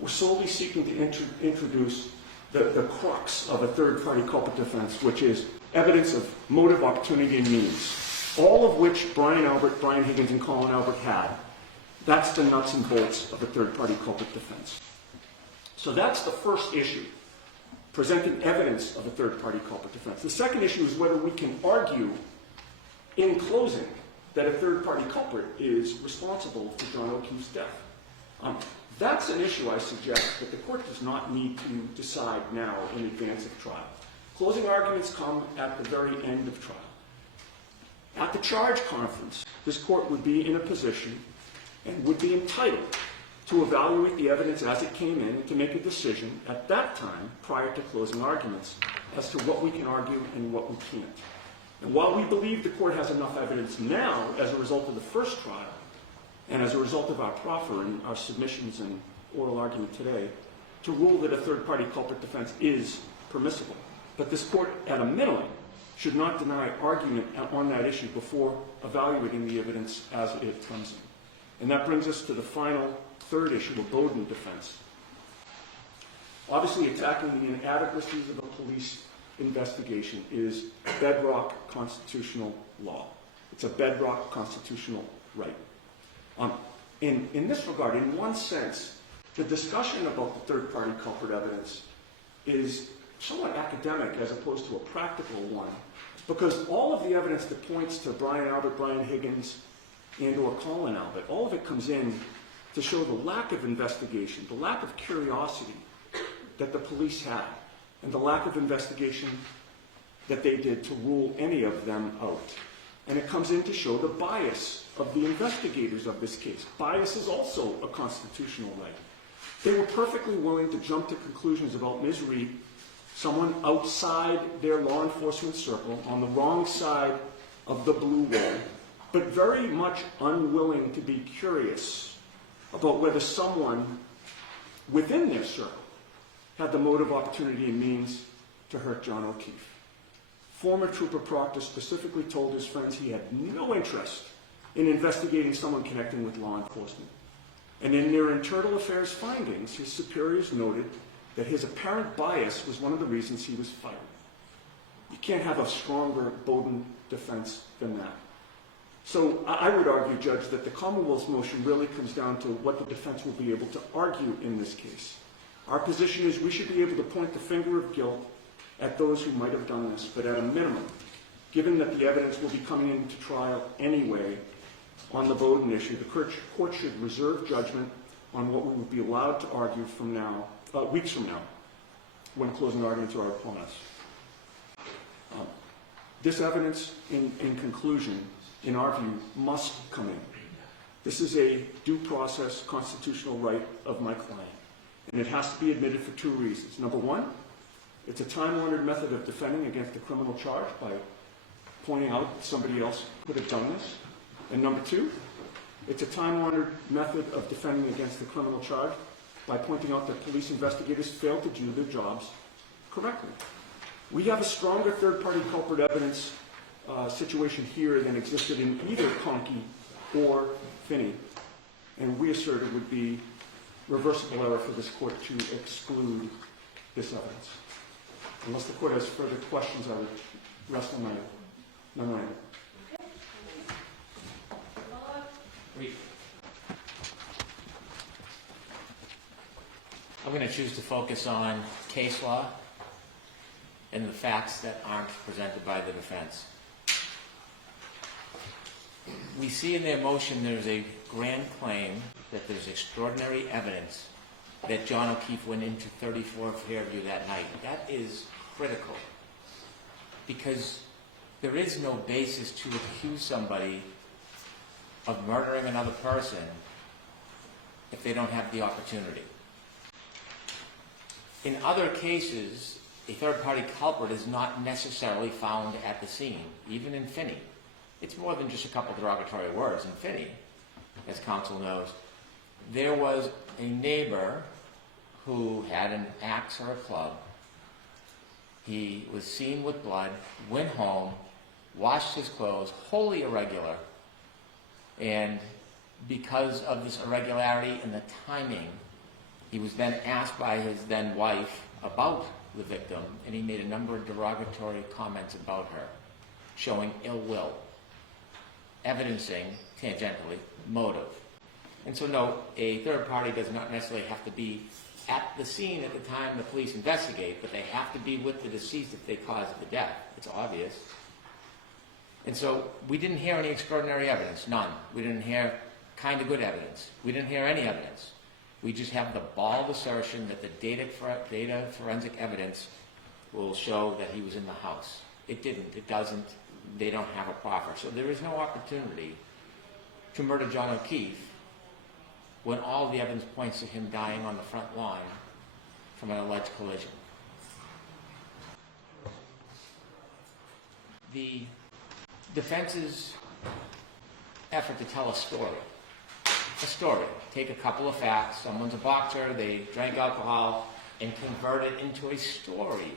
We're solely seeking to introduce the crux of a third-party culprit defense, which is evidence of motive, opportunity, and means, all of which Brian Albert, Brian Higgins, and Colin Albert had. That's the nuts and bolts of a third-party culprit defense. So that's the first issue, presenting evidence of a third-party culprit defense. The second issue is whether we can argue in closing that a third-party culprit is responsible for John O'Keefe's death. That's an issue, I suggest, that the court does not need to decide now in advance of trial. Closing arguments come at the very end of trial. At the charge conference, this court would be in a position and would be entitled to evaluate the evidence as it came in and to make a decision at that time prior to closing arguments as to what we can argue and what we can't. And while we believe the court has enough evidence now as a result of the first trial and as a result of our proffer and our submissions and oral argument today to rule that a third-party culprit defense is permissible, but this court, at a minimum, should not deny argument on that issue before evaluating the evidence as it comes in. And that brings us to the final third issue, a Bowden defense. Obviously, attacking the inadequacies of a police investigation is bedrock constitutional law. It's a bedrock constitutional right. In this regard, in one sense, the discussion about the third-party culprit evidence is somewhat academic as opposed to a practical one, because all of the evidence that points to Brian Albert, Brian Higgins, and or Colin Albert, all of it comes in to show the lack of investigation, the lack of curiosity that the police had, and the lack of investigation that they did to rule any of them out. And it comes in to show the bias of the investigators of this case. Bias is also a constitutional right. They were perfectly willing to jump to conclusions about Ms. Reed, someone outside their law enforcement circle, on the wrong side of the blue wall, but very much unwilling to be curious about whether someone within their circle had the motive, opportunity, and means to hurt John O'Keefe. Former Trooper Proctor specifically told his friends he had no interest in investigating someone connecting with law enforcement. And in their internal affairs findings, his superiors noted that his apparent bias was one of the reasons he was fired. You can't have a stronger Bowden defense than that. So I would argue, Judge, that the Commonwealth's motion really comes down to what the defense will be able to argue in this case. Our position is we should be able to point the finger of guilt at those who might have done this, but at a minimum, given that the evidence will be coming into trial anyway on the Bowden issue, the court should reserve judgment on what we would be allowed to argue from now, weeks from now, when closing arguments are upon us. This evidence, in conclusion, in our view, must come in. This is a due process constitutional right of my client, and it has to be admitted for two reasons. Number one, it's a time-honored method of defending against a criminal charge by pointing out somebody else could have done this. And number two, it's a time-honored method of defending against the criminal charge by pointing out that police investigators failed to do their jobs correctly. We have a stronger third-party culprit evidence situation here than existed in either Conkey or Finney, and we assert it would be reversible error for this court to exclude this evidence. Unless the court has further questions, I would rest on my mind. I'm going to choose to focus on case law and the facts that aren't presented by the defense. We see in their motion there's a grand claim that there's extraordinary evidence that John O'Keefe went into 34 Fairview that night. That is critical because there is no basis to accuse somebody of murdering another person if they don't have the opportunity. In other cases, a third-party culprit is not necessarily found at the scene, even in Finney. It's more than just a couple derogatory words in Finney, as counsel knows. There was a neighbor who had an axe or a club. He was seen with blood, went home, washed his clothes, wholly irregular, and because of this irregularity and the timing, he was then asked by his then wife about the victim, and he made a number of derogatory comments about her, showing ill will, evidencing, tangentially, motive. And so no, a third party does not necessarily have to be at the scene at the time the police investigate, but they have to be with the deceased if they caused the death. It's obvious. And so we didn't hear any extraordinary evidence, none. We didn't hear kind of good evidence. We didn't hear any evidence. We just have the bald assertion that the data forensic evidence will show that he was in the house. It didn't. It doesn't. They don't have a proffer. So there is no opportunity to murder John O'Keefe when all the evidence points to him dying on the front lawn from an alleged collision. The defense's effort to tell a story, take a couple of facts, someone's a boxer, they drank alcohol, and convert it into a story,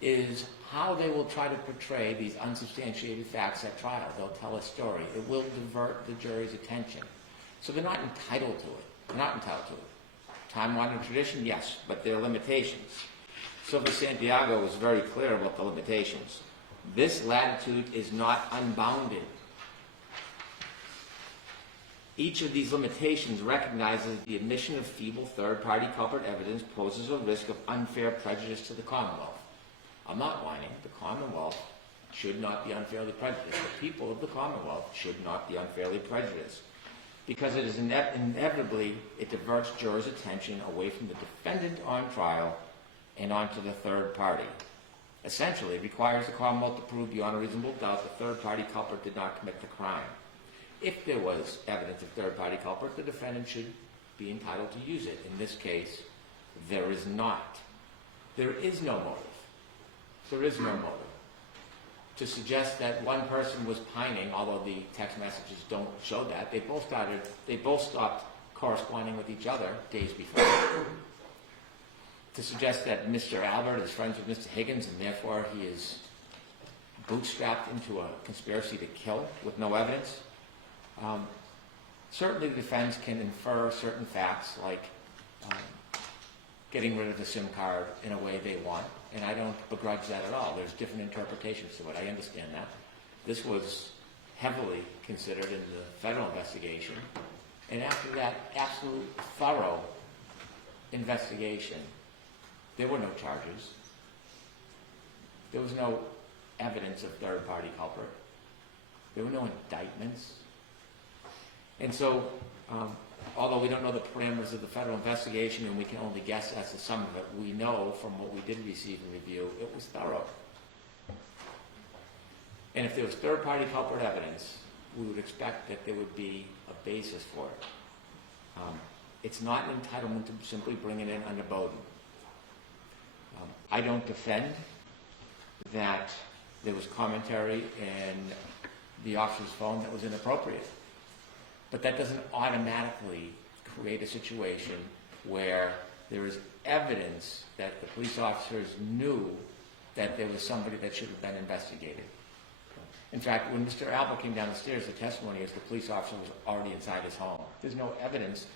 is how they will try to portray these unsubstantiated facts at trial. They'll tell a story. It will divert the jury's attention. So they're not entitled to it. They're not entitled to it. Time-honored tradition, yes, but there are limitations. Silva Santiago was very clear about the limitations. This latitude is not unbounded. Each of these limitations recognizes the admission of feeble third-party culprit evidence poses a risk of unfair prejudice to the Commonwealth. I'm not whining. The Commonwealth should not be unfairly prejudiced. The people of the Commonwealth should not be unfairly prejudiced because it is inevitably, it diverts jurors' attention away from the defendant on trial and onto the third party. Essentially, it requires the Commonwealth to prove beyond a reasonable doubt the third-party culprit did not commit the crime. If there was evidence of third-party culprit, the defendant should be entitled to use it. In this case, there is not. There is no motive. There is no motive. to suggest that one person was pining, although the text messages don't show that, they both stopped corresponding with each other days before. To suggest that Mr. Albert is friends with Mr. Higgins and therefore he is bootstrapped into a conspiracy to kill with no evidence. Certainly the defense can infer certain facts like getting rid of the SIM card in a way they want, and I don't begrudge that at all. There's different interpretations to it. I understand that. This was heavily considered in the federal investigation, and after that absolute thorough investigation, there were no charges. There was no evidence of third-party culprit. There were no indictments. And so, although we don't know the parameters of the federal investigation and we can only guess as to some of it, we know from what we did receive in review, it was thorough. And if there was third-party culprit evidence, we would expect that there would be a basis for it. It's not an entitlement to simply bring it in under Bowden. I don't defend that there was commentary in the officer's phone that was inappropriate. But that doesn't automatically create a situation where there is evidence that the police officers knew that there was somebody that should have been investigated. In fact, when Mr. Albert came down the stairs, the testimony is the police officer was already inside his home. There's no evidence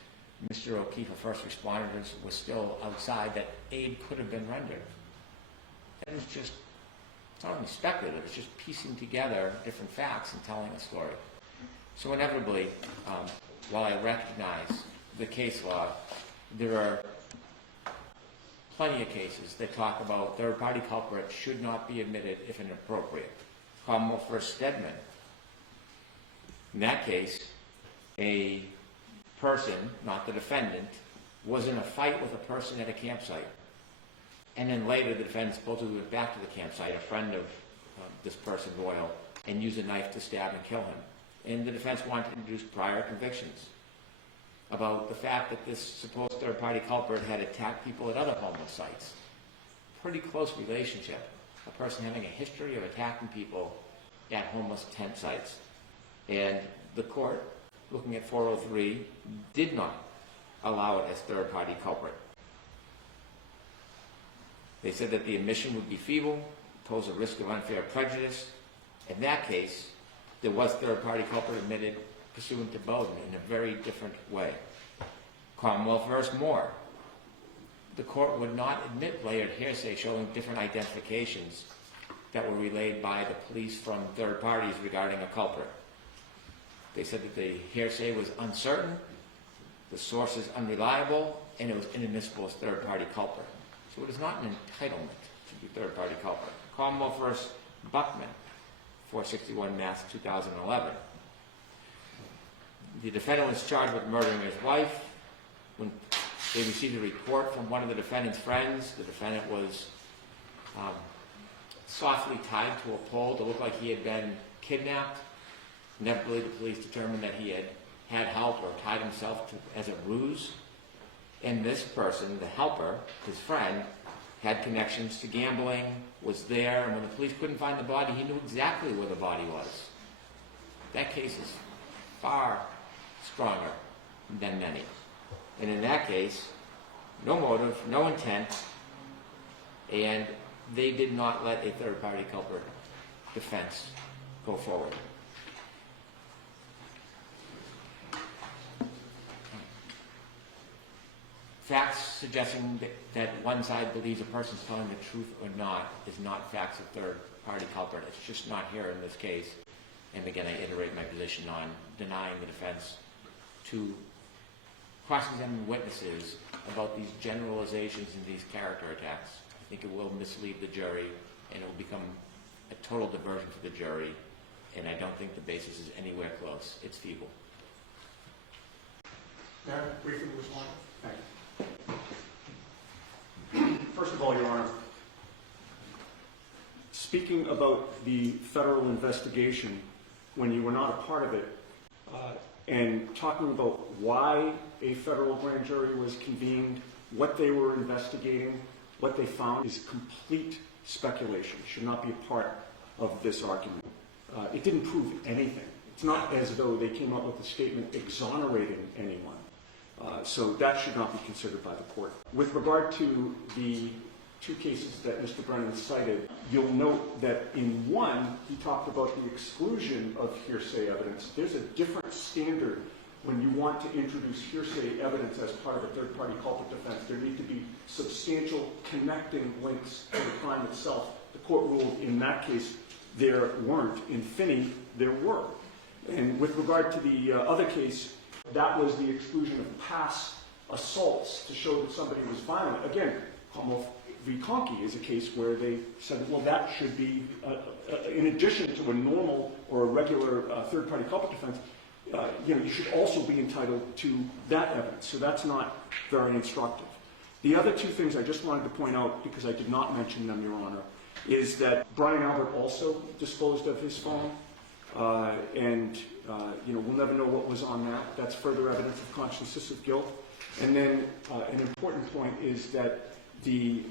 Mr. O'Keefe, a first responder, was still outside that aid could have been rendered. That is just, it's not only speculative, it's just piecing together different facts and telling a story. So inevitably, while I recognize the case law, there are plenty of cases that talk about third-party culprits should not be admitted if inappropriate. Commonwealth v. Stedman. In that case, a person, not the defendant, was in a fight with a person at a campsite. And then later, the defendant supposedly went back to the campsite, a friend of this person, Royal, and used a knife to stab and kill him. And the defense wanted to introduce prior convictions about the fact that this supposed third-party culprit had attacked people at other homeless sites. Pretty close relationship. A person having a history of attacking people at homeless tent sites. And the court, looking at 403, did not allow it as third-party culprit. They said that the admission would be feeble, pose a risk of unfair prejudice. In that case, there was third-party culprit admitted pursuant to Bowden in a very different way. Commonwealth v. Moore. The court would not admit layered hearsay showing different identifications that were relayed by the police from third parties regarding a culprit. They said that the hearsay was uncertain, the source is unreliable, and it was inadmissible as third-party culprit. So it is not an entitlement to be third-party culprit. Commonwealth v. Buckman, 461 Mass. 2011. The defendant was charged with murdering his wife. When they received a report from one of the defendant's friends, the defendant was softly tied to a pole to look like he had been kidnapped. Inevitably, the police determined that he had help or tied himself as a ruse. And this person, the helper, his friend, had connections to gambling, was there, and when the police couldn't find the body, he knew exactly where the body was. That case is far stronger than many. And in that case, no motive, no intent, and they did not let a third-party culprit defense go forward. Facts suggesting that one side believes a person's telling the truth or not is not facts of third-party culprit. It's just not here in this case. And again, I iterate my position on denying the defense to cross-examine witnesses about these generalizations and these character attacks. I think it will mislead the jury, and it will become a total diversion for the jury, and I don't think the basis is anywhere close. It's feeble. Briefly respond. Thank you. First of all, Your Honor, speaking about the federal investigation when you were not a part of it, and talking about why a federal grand jury was convened, what they were investigating, what they found is complete speculation. It should not be a part of this argument. It didn't prove anything. It's not as though they came up with a statement exonerating anyone. So that should not be considered by the court. With regard to the two cases that Mr. Brennan cited, you'll note that in one, he talked about the exclusion of hearsay evidence. There's a different standard when you want to introduce hearsay evidence as part of a third-party culprit defense. There need to be substantial connecting links to the crime itself. The court ruled in that case there weren't. In Finney, there were. And with regard to the other case, that was the exclusion of past assaults to show that somebody was violent. Again, Commonwealth v. Conkey is a case where they said, well, that should be, in addition to a normal or a regular third-party culprit defense, you should also be entitled to that evidence. So that's not very instructive. The other two things I just wanted to point out, because I did not mention them, Your Honor, is that Brian Albert also disposed of his phone. We'll never know what was on that. That's further evidence of consciousness of guilt. And then an important point is that the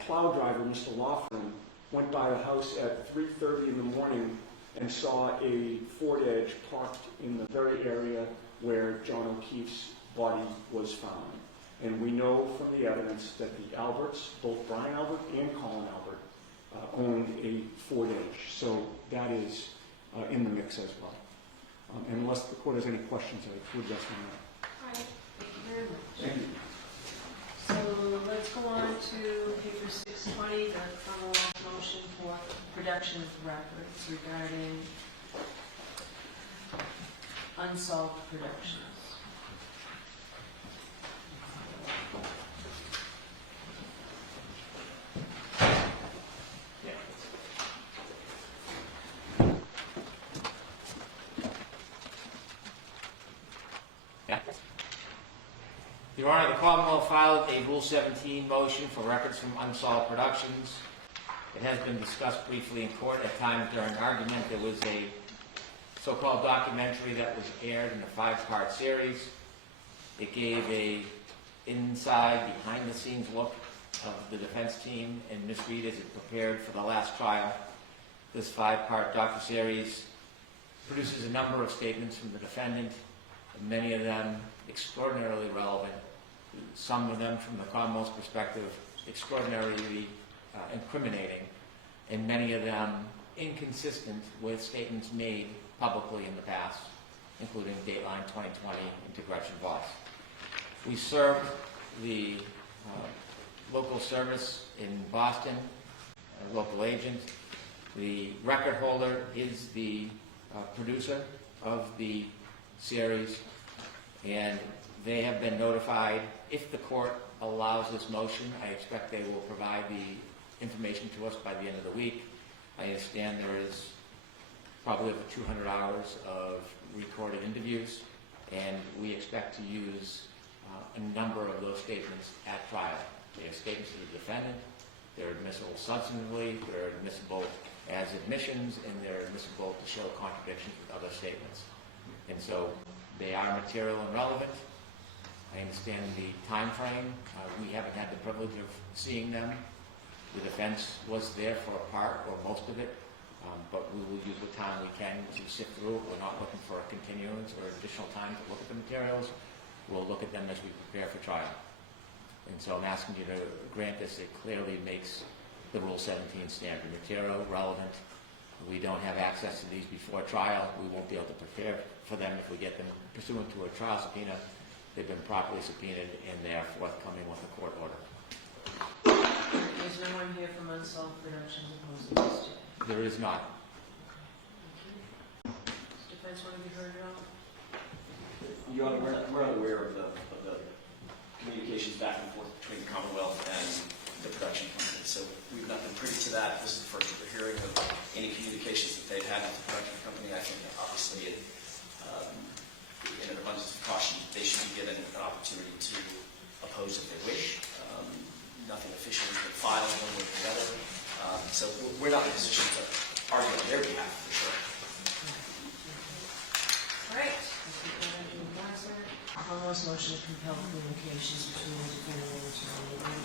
plow driver, Mr. Laughlin, went by the house at 3:30 in the morning and saw a Ford Edge parked in the very area where John O'Keefe's body was found. And we know from the evidence that the Alberts, both Brian Albert and Colin Albert, owned a Ford Edge. So that is in the mix as well. And unless the court has any questions, I would rest on that. All right, thank you very much. Thank you. So let's go on to paper 620, the Commonwealth motion for production of records regarding unsolved productions. Your Honor, the Commonwealth filed a Rule 17 motion for records from unsolved productions. It has been discussed briefly in court at times during argument. There was a so-called documentary that was aired in a 5-part series. It gave a inside, behind-the-scenes look of the defense team and Ms. Reed as it prepared for the last trial. This 5-part docuseries produces a number of statements from the defendant, many of them extraordinarily relevant, some of them from the Commonwealth's perspective extraordinarily incriminating, and many of them inconsistent with statements made publicly in the past, including Dateline 2020 and to Gretchen Voss. We served the local service in Boston, a local agent. The record holder is the producer of the series, and they have been notified. If the court allows this motion, I expect they will provide the information to us by the end of the week. I understand there is probably over 200 hours of recorded interviews, and we expect to use a number of those statements at trial. They are statements to the defendant, they're admissible substantively, they're admissible as admissions, and they're admissible to show contradictions with other statements. And so they are material and relevant. I understand the time frame. We haven't had the privilege of seeing them. The defense was there for a part or most of it, but we will use the time we can to sift through it. We're not looking for a continuance or additional time to look at the materials. We'll look at them as we prepare for trial. And so I'm asking you to grant this. It clearly makes the Rule 17 standard material, relevant. We don't have access to these before trial. We won't be able to prepare for them if we get them pursuant to a trial subpoena. They've been properly subpoenaed, and they are forthcoming with a court order. There's no one here from Unsolved Productions opposed to this today. There is not. Does defense want to be heard at all? Your Honor, we're unaware of the communications back and forth between the Commonwealth and the production company, so we've not been privy to that. This is the first we're hearing of any communications that they've had with the production company. I think that obviously, in an abundance of caution, they should be given an opportunity to oppose if they wish. Nothing official has been filed one way or the other. So we're not in a position to argue on their behalf, for sure. All right. Commonwealth's motion to compel communications between the defendant and the attorney,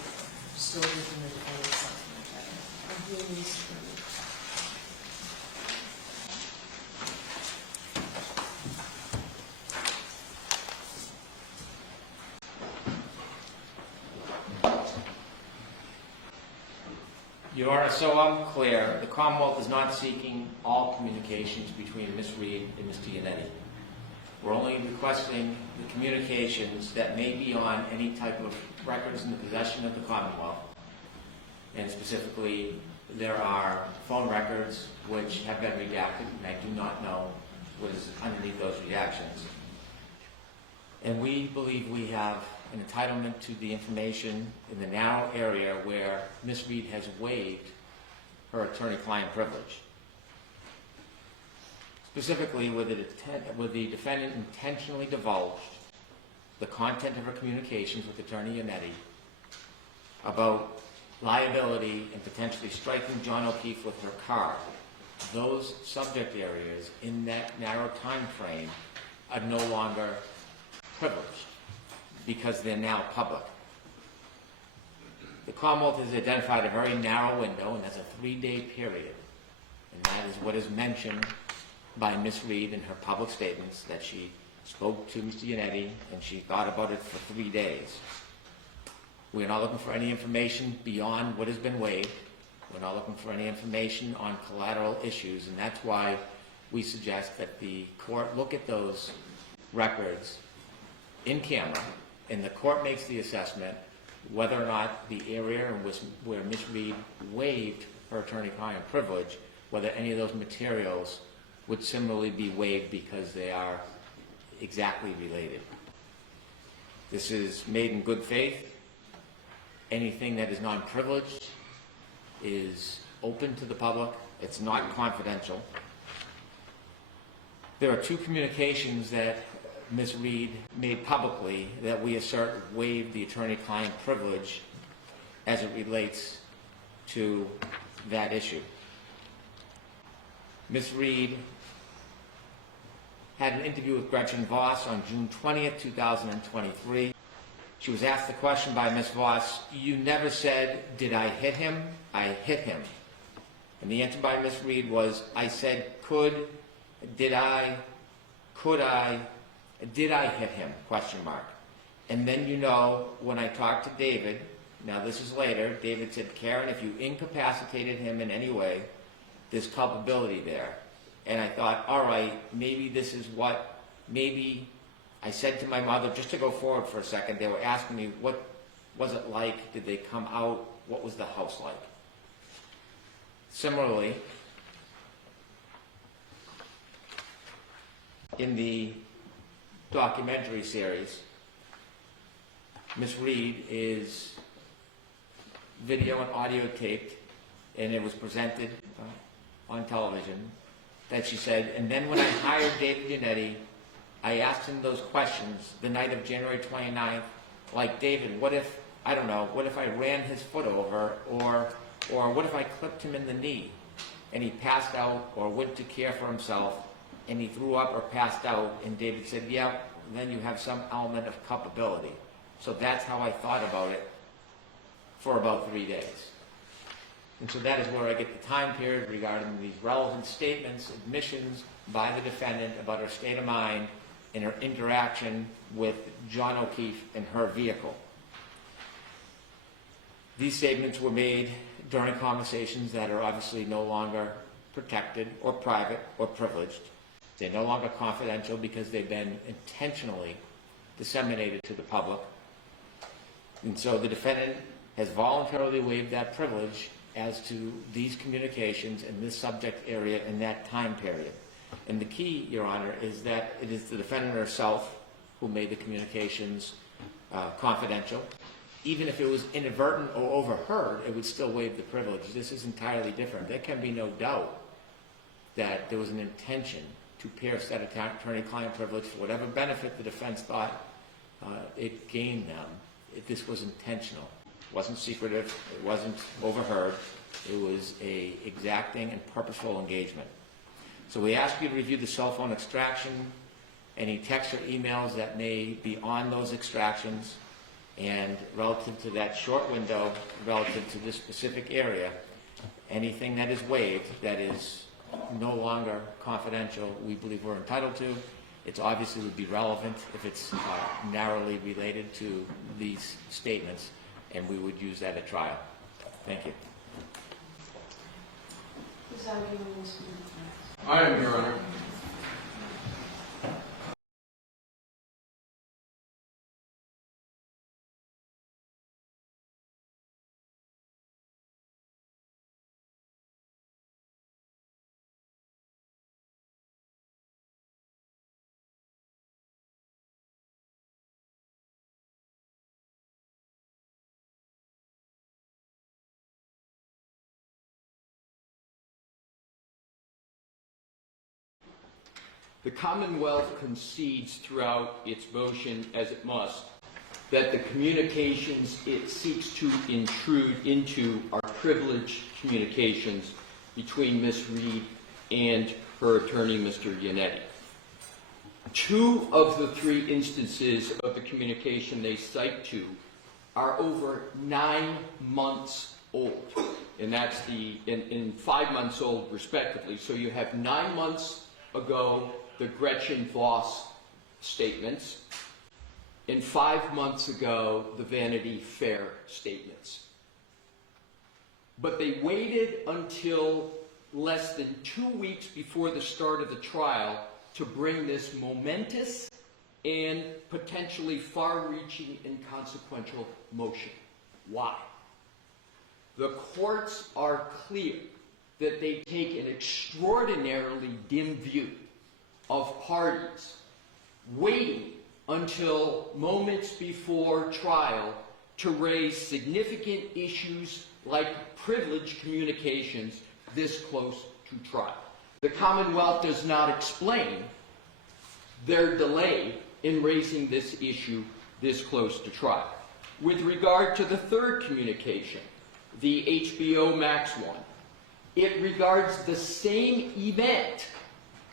still within the defendant's self-protection. Your Honor, so I'm clear, the Commonwealth is not seeking all communications between Ms. Reed and Mr. Yannetti. We're only requesting the communications that may be on any type of records in the possession of the Commonwealth. And specifically, there are phone records which have been redacted, and I do not know what is underneath those redactions. And we believe we have an entitlement to the information in the narrow area where Ms. Reed has waived her attorney-client privilege. Specifically, where the defendant intentionally divulged the content of her communications with Attorney Yannetti about liability and potentially striking John O'Keefe with her car. Those subject areas in that narrow time frame are no longer privileged because they're now public. The Commonwealth has identified a very narrow window, and that's a 3-day period. And that is what is mentioned by Ms. Reed in her public statements, that she spoke to Mr. Yannetti and she thought about it for 3 days. We're not looking for any information beyond what has been waived. We're not looking for any information on collateral issues, and that's why we suggest that the court look at those records in camera, and the court makes the assessment whether or not the area in which, where Ms. Reed waived her attorney-client privilege, whether any of those materials would similarly be waived because they are exactly related. This is made in good faith. Anything that is non-privileged is open to the public. It's not confidential. There are 2 communications that Ms. Reed made publicly that we assert waived the attorney-client privilege as it relates to that issue. Ms. Reed had an interview with Gretchen Voss on June 20th, 2023. She was asked the question by Ms. Voss, "You never said, 'Did I hit him?' I hit him." And the answer by Ms. Reed was, "I said, did I hit him? Question mark. And then, you know, when I talked to David," now this is later, David said, "Karen, if you incapacitated him in any way, there's culpability there." And I thought, all right, maybe this is what, maybe I said to my mother, just to go forward for a second, they were asking me, what was it like? Did they come out? What was the house like? Similarly, in the documentary series, Ms. Reed is video and audio taped, and it was presented on television, that she said, "And then when I hired David Yannetti, I asked him those questions the night of January 29th, like, David, what if, I don't know, what if I ran his foot over, or what if I clipped him in the knee, and he passed out or went to care for himself, and he threw up or passed out?" And David said, "Yeah, then you have some element of culpability." So that's how I thought about it for about 3 days. And so that is where I get the time period regarding these relevant statements, admissions by the defendant about her state of mind and her interaction with John O'Keefe and her vehicle. These statements were made during conversations that are obviously no longer protected or private or privileged. They're no longer confidential because they've been intentionally disseminated to the public. And so the defendant has voluntarily waived that privilege as to these communications in this subject area in that time period. And the key, Your Honor, is that it is the defendant herself who made the communications confidential. Even if it was inadvertent or overheard, it would still waive the privilege. This is entirely different. There can be no doubt that there was an intention to pierce that attorney-client privilege for whatever benefit the defense thought it gained them. This was intentional. It wasn't secretive. It wasn't overheard. It was a exacting and purposeful engagement. So we ask you to review the cell phone extraction, any texts or emails that may be on those extractions, and relative to that short window, relative to this specific area, anything that is waived that is no longer confidential, we believe we're entitled to. It obviously would be relevant if it's narrowly related to these statements, and we would use that at trial. Thank you. Whose argument is being made? I am, Your Honor. The Commonwealth concedes throughout its motion, as it must, that the communications it seeks to intrude into are privileged communications between Ms. Reed and her attorney, Mr. Yannetti. 2 of the 3 instances of the communication they cite to are over 9 months old, and that's in 5 months old respectively. So you have 9 months ago the Gretchen Voss statements, and 5 months ago the Vanity Fair statements. But they waited until less than 2 weeks before the start of the trial to bring this momentous and potentially far-reaching and consequential motion. Why? The courts are clear that they take an extraordinarily dim view of parties waiting until moments before trial to raise significant issues like privileged communications this close to trial. The Commonwealth does not explain their delay in raising this issue this close to trial. With regard to the 3rd communication, the HBO Max one, it regards the same event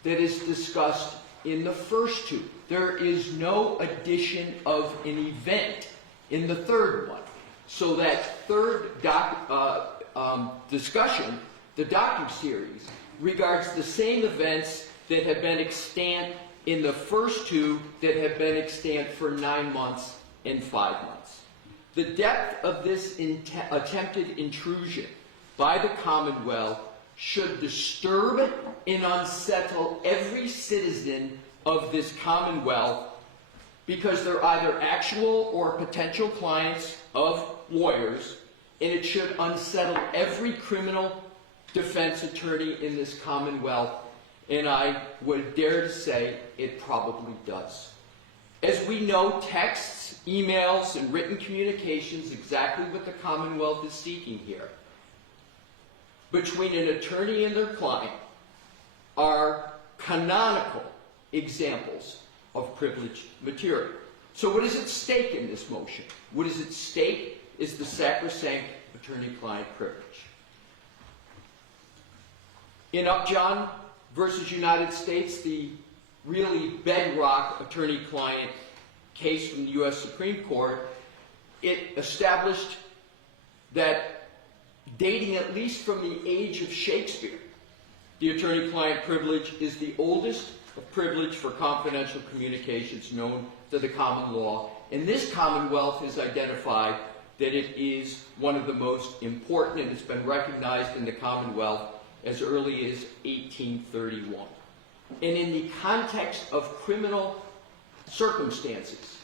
that is discussed in the first 2. There is no addition of an event in the 3rd one. So that 3rd discussion, the docuseries, regards the same events that have been extant in the first 2 that have been extant for 9 months and 5 months. The depth of this attempted intrusion by the Commonwealth should disturb and unsettle every citizen of this Commonwealth, because they're either actual or potential clients of lawyers, and it should unsettle every criminal defense attorney in this Commonwealth, and I would dare to say it probably does. As we know, texts, emails, and written communications, exactly what the Commonwealth is seeking here, between an attorney and their client, are canonical examples of privileged material. So what is at stake in this motion? What is at stake is the sacrosanct attorney-client privilege. In Upjohn versus United States, the really bedrock attorney-client case from the U.S. Supreme Court, it established that dating at least from the age of Shakespeare, the attorney-client privilege is the oldest of privilege for confidential communications known to the common law, and this Commonwealth has identified that it is one of the most important, and it's been recognized in the Commonwealth as early as 1831. And in the context of criminal circumstances,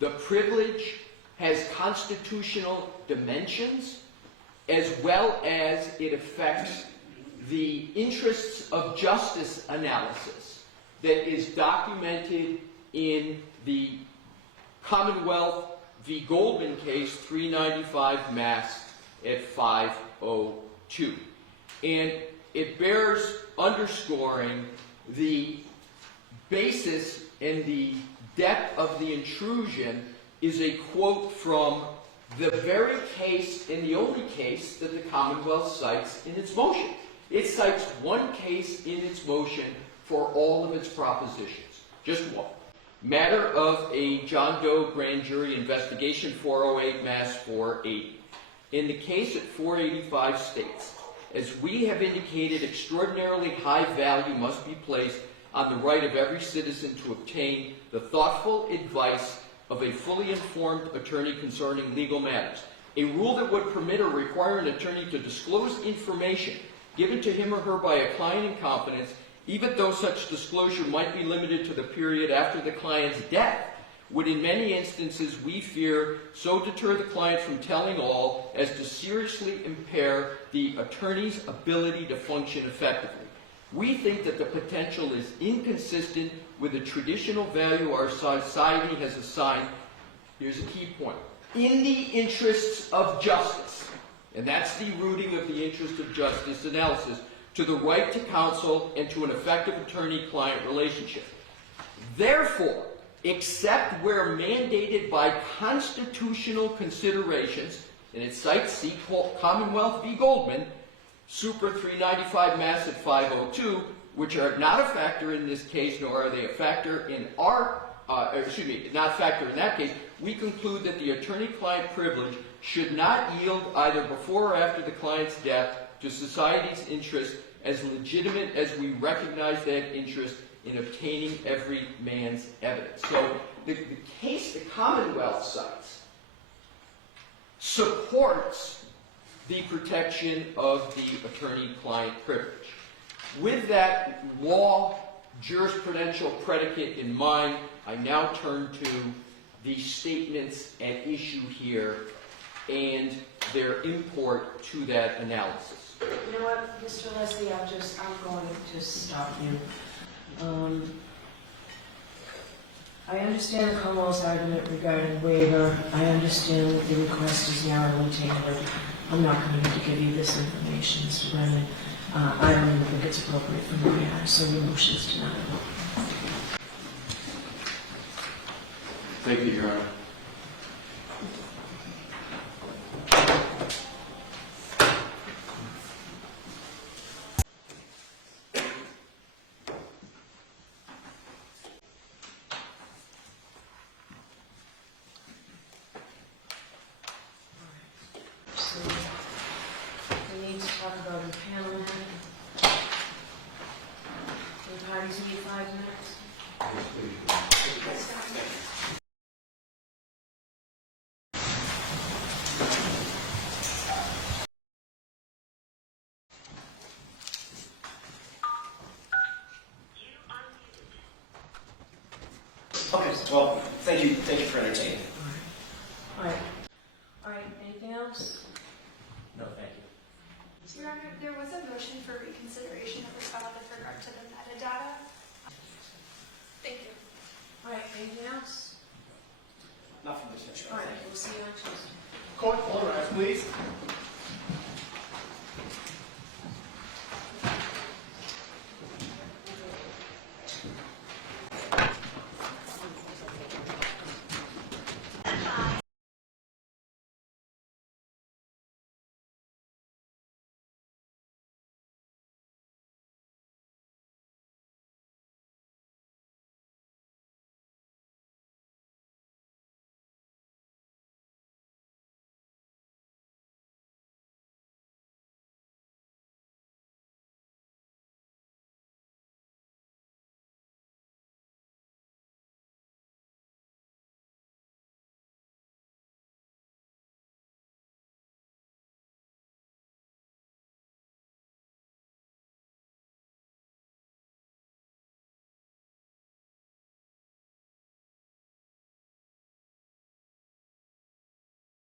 the privilege has constitutional dimensions, as well as it affects the interests of justice analysis that is documented in the Commonwealth v. Goldman case, 395 Mass at 502. And it bears underscoring the basis and the depth of the intrusion is a quote from the very case and the only case that the Commonwealth cites in its motion. It cites one case in its motion for all of its propositions, just one. Matter of a John Doe grand jury investigation, 408 Mass 480. In the case at 485 states, as we have indicated, extraordinarily high value must be placed on the right of every citizen to obtain the thoughtful advice of a fully informed attorney concerning legal matters. A rule that would permit or require an attorney to disclose information given to him or her by a client in confidence, even though such disclosure might be limited to the period after the client's death, would in many instances, we fear, so deter the client from telling all as to seriously impair the attorney's ability to function effectively. We think that the potential is inconsistent with the traditional value our society has assigned, here's a key point, in the interests of justice, and that's the rooting of the interest of justice analysis, to the right to counsel and to an effective attorney-client relationship. Therefore, except where mandated by constitutional considerations, and it cites C. Commonwealth v. Goldman, Super 395 Mass at 502, which are not a factor in this case, nor are they a factor in not a factor in that case, we conclude that the attorney-client privilege should not yield either before or after the client's death to society's interest as legitimate as we recognize that interest in obtaining every man's evidence. So the case the Commonwealth cites supports the protection of the attorney-client privilege. With that law jurisprudential predicate in mind, I now turn to the statements at issue here and their import to that analysis. You know what, Mr. Leslie, I'm going to stop you. I understand the Commonwealth's argument regarding waiver. I understand that the request is narrowly tailored. I'm not going to give you this information, Mr. Brennan. I don't even think it's appropriate for me to ask, so your motion is denied. Thank you, Your Honor. So, we need to talk about impanelment. The parties need 5 minutes. Okay, well, thank you for entertaining. All right, anything else? No, thank you. Your Honor, there was a motion for reconsideration that was filed with regard to the metadata. Thank you. All right, anything else? Not from this All issue. right, we'll see you on Tuesday. Court, all rise, please.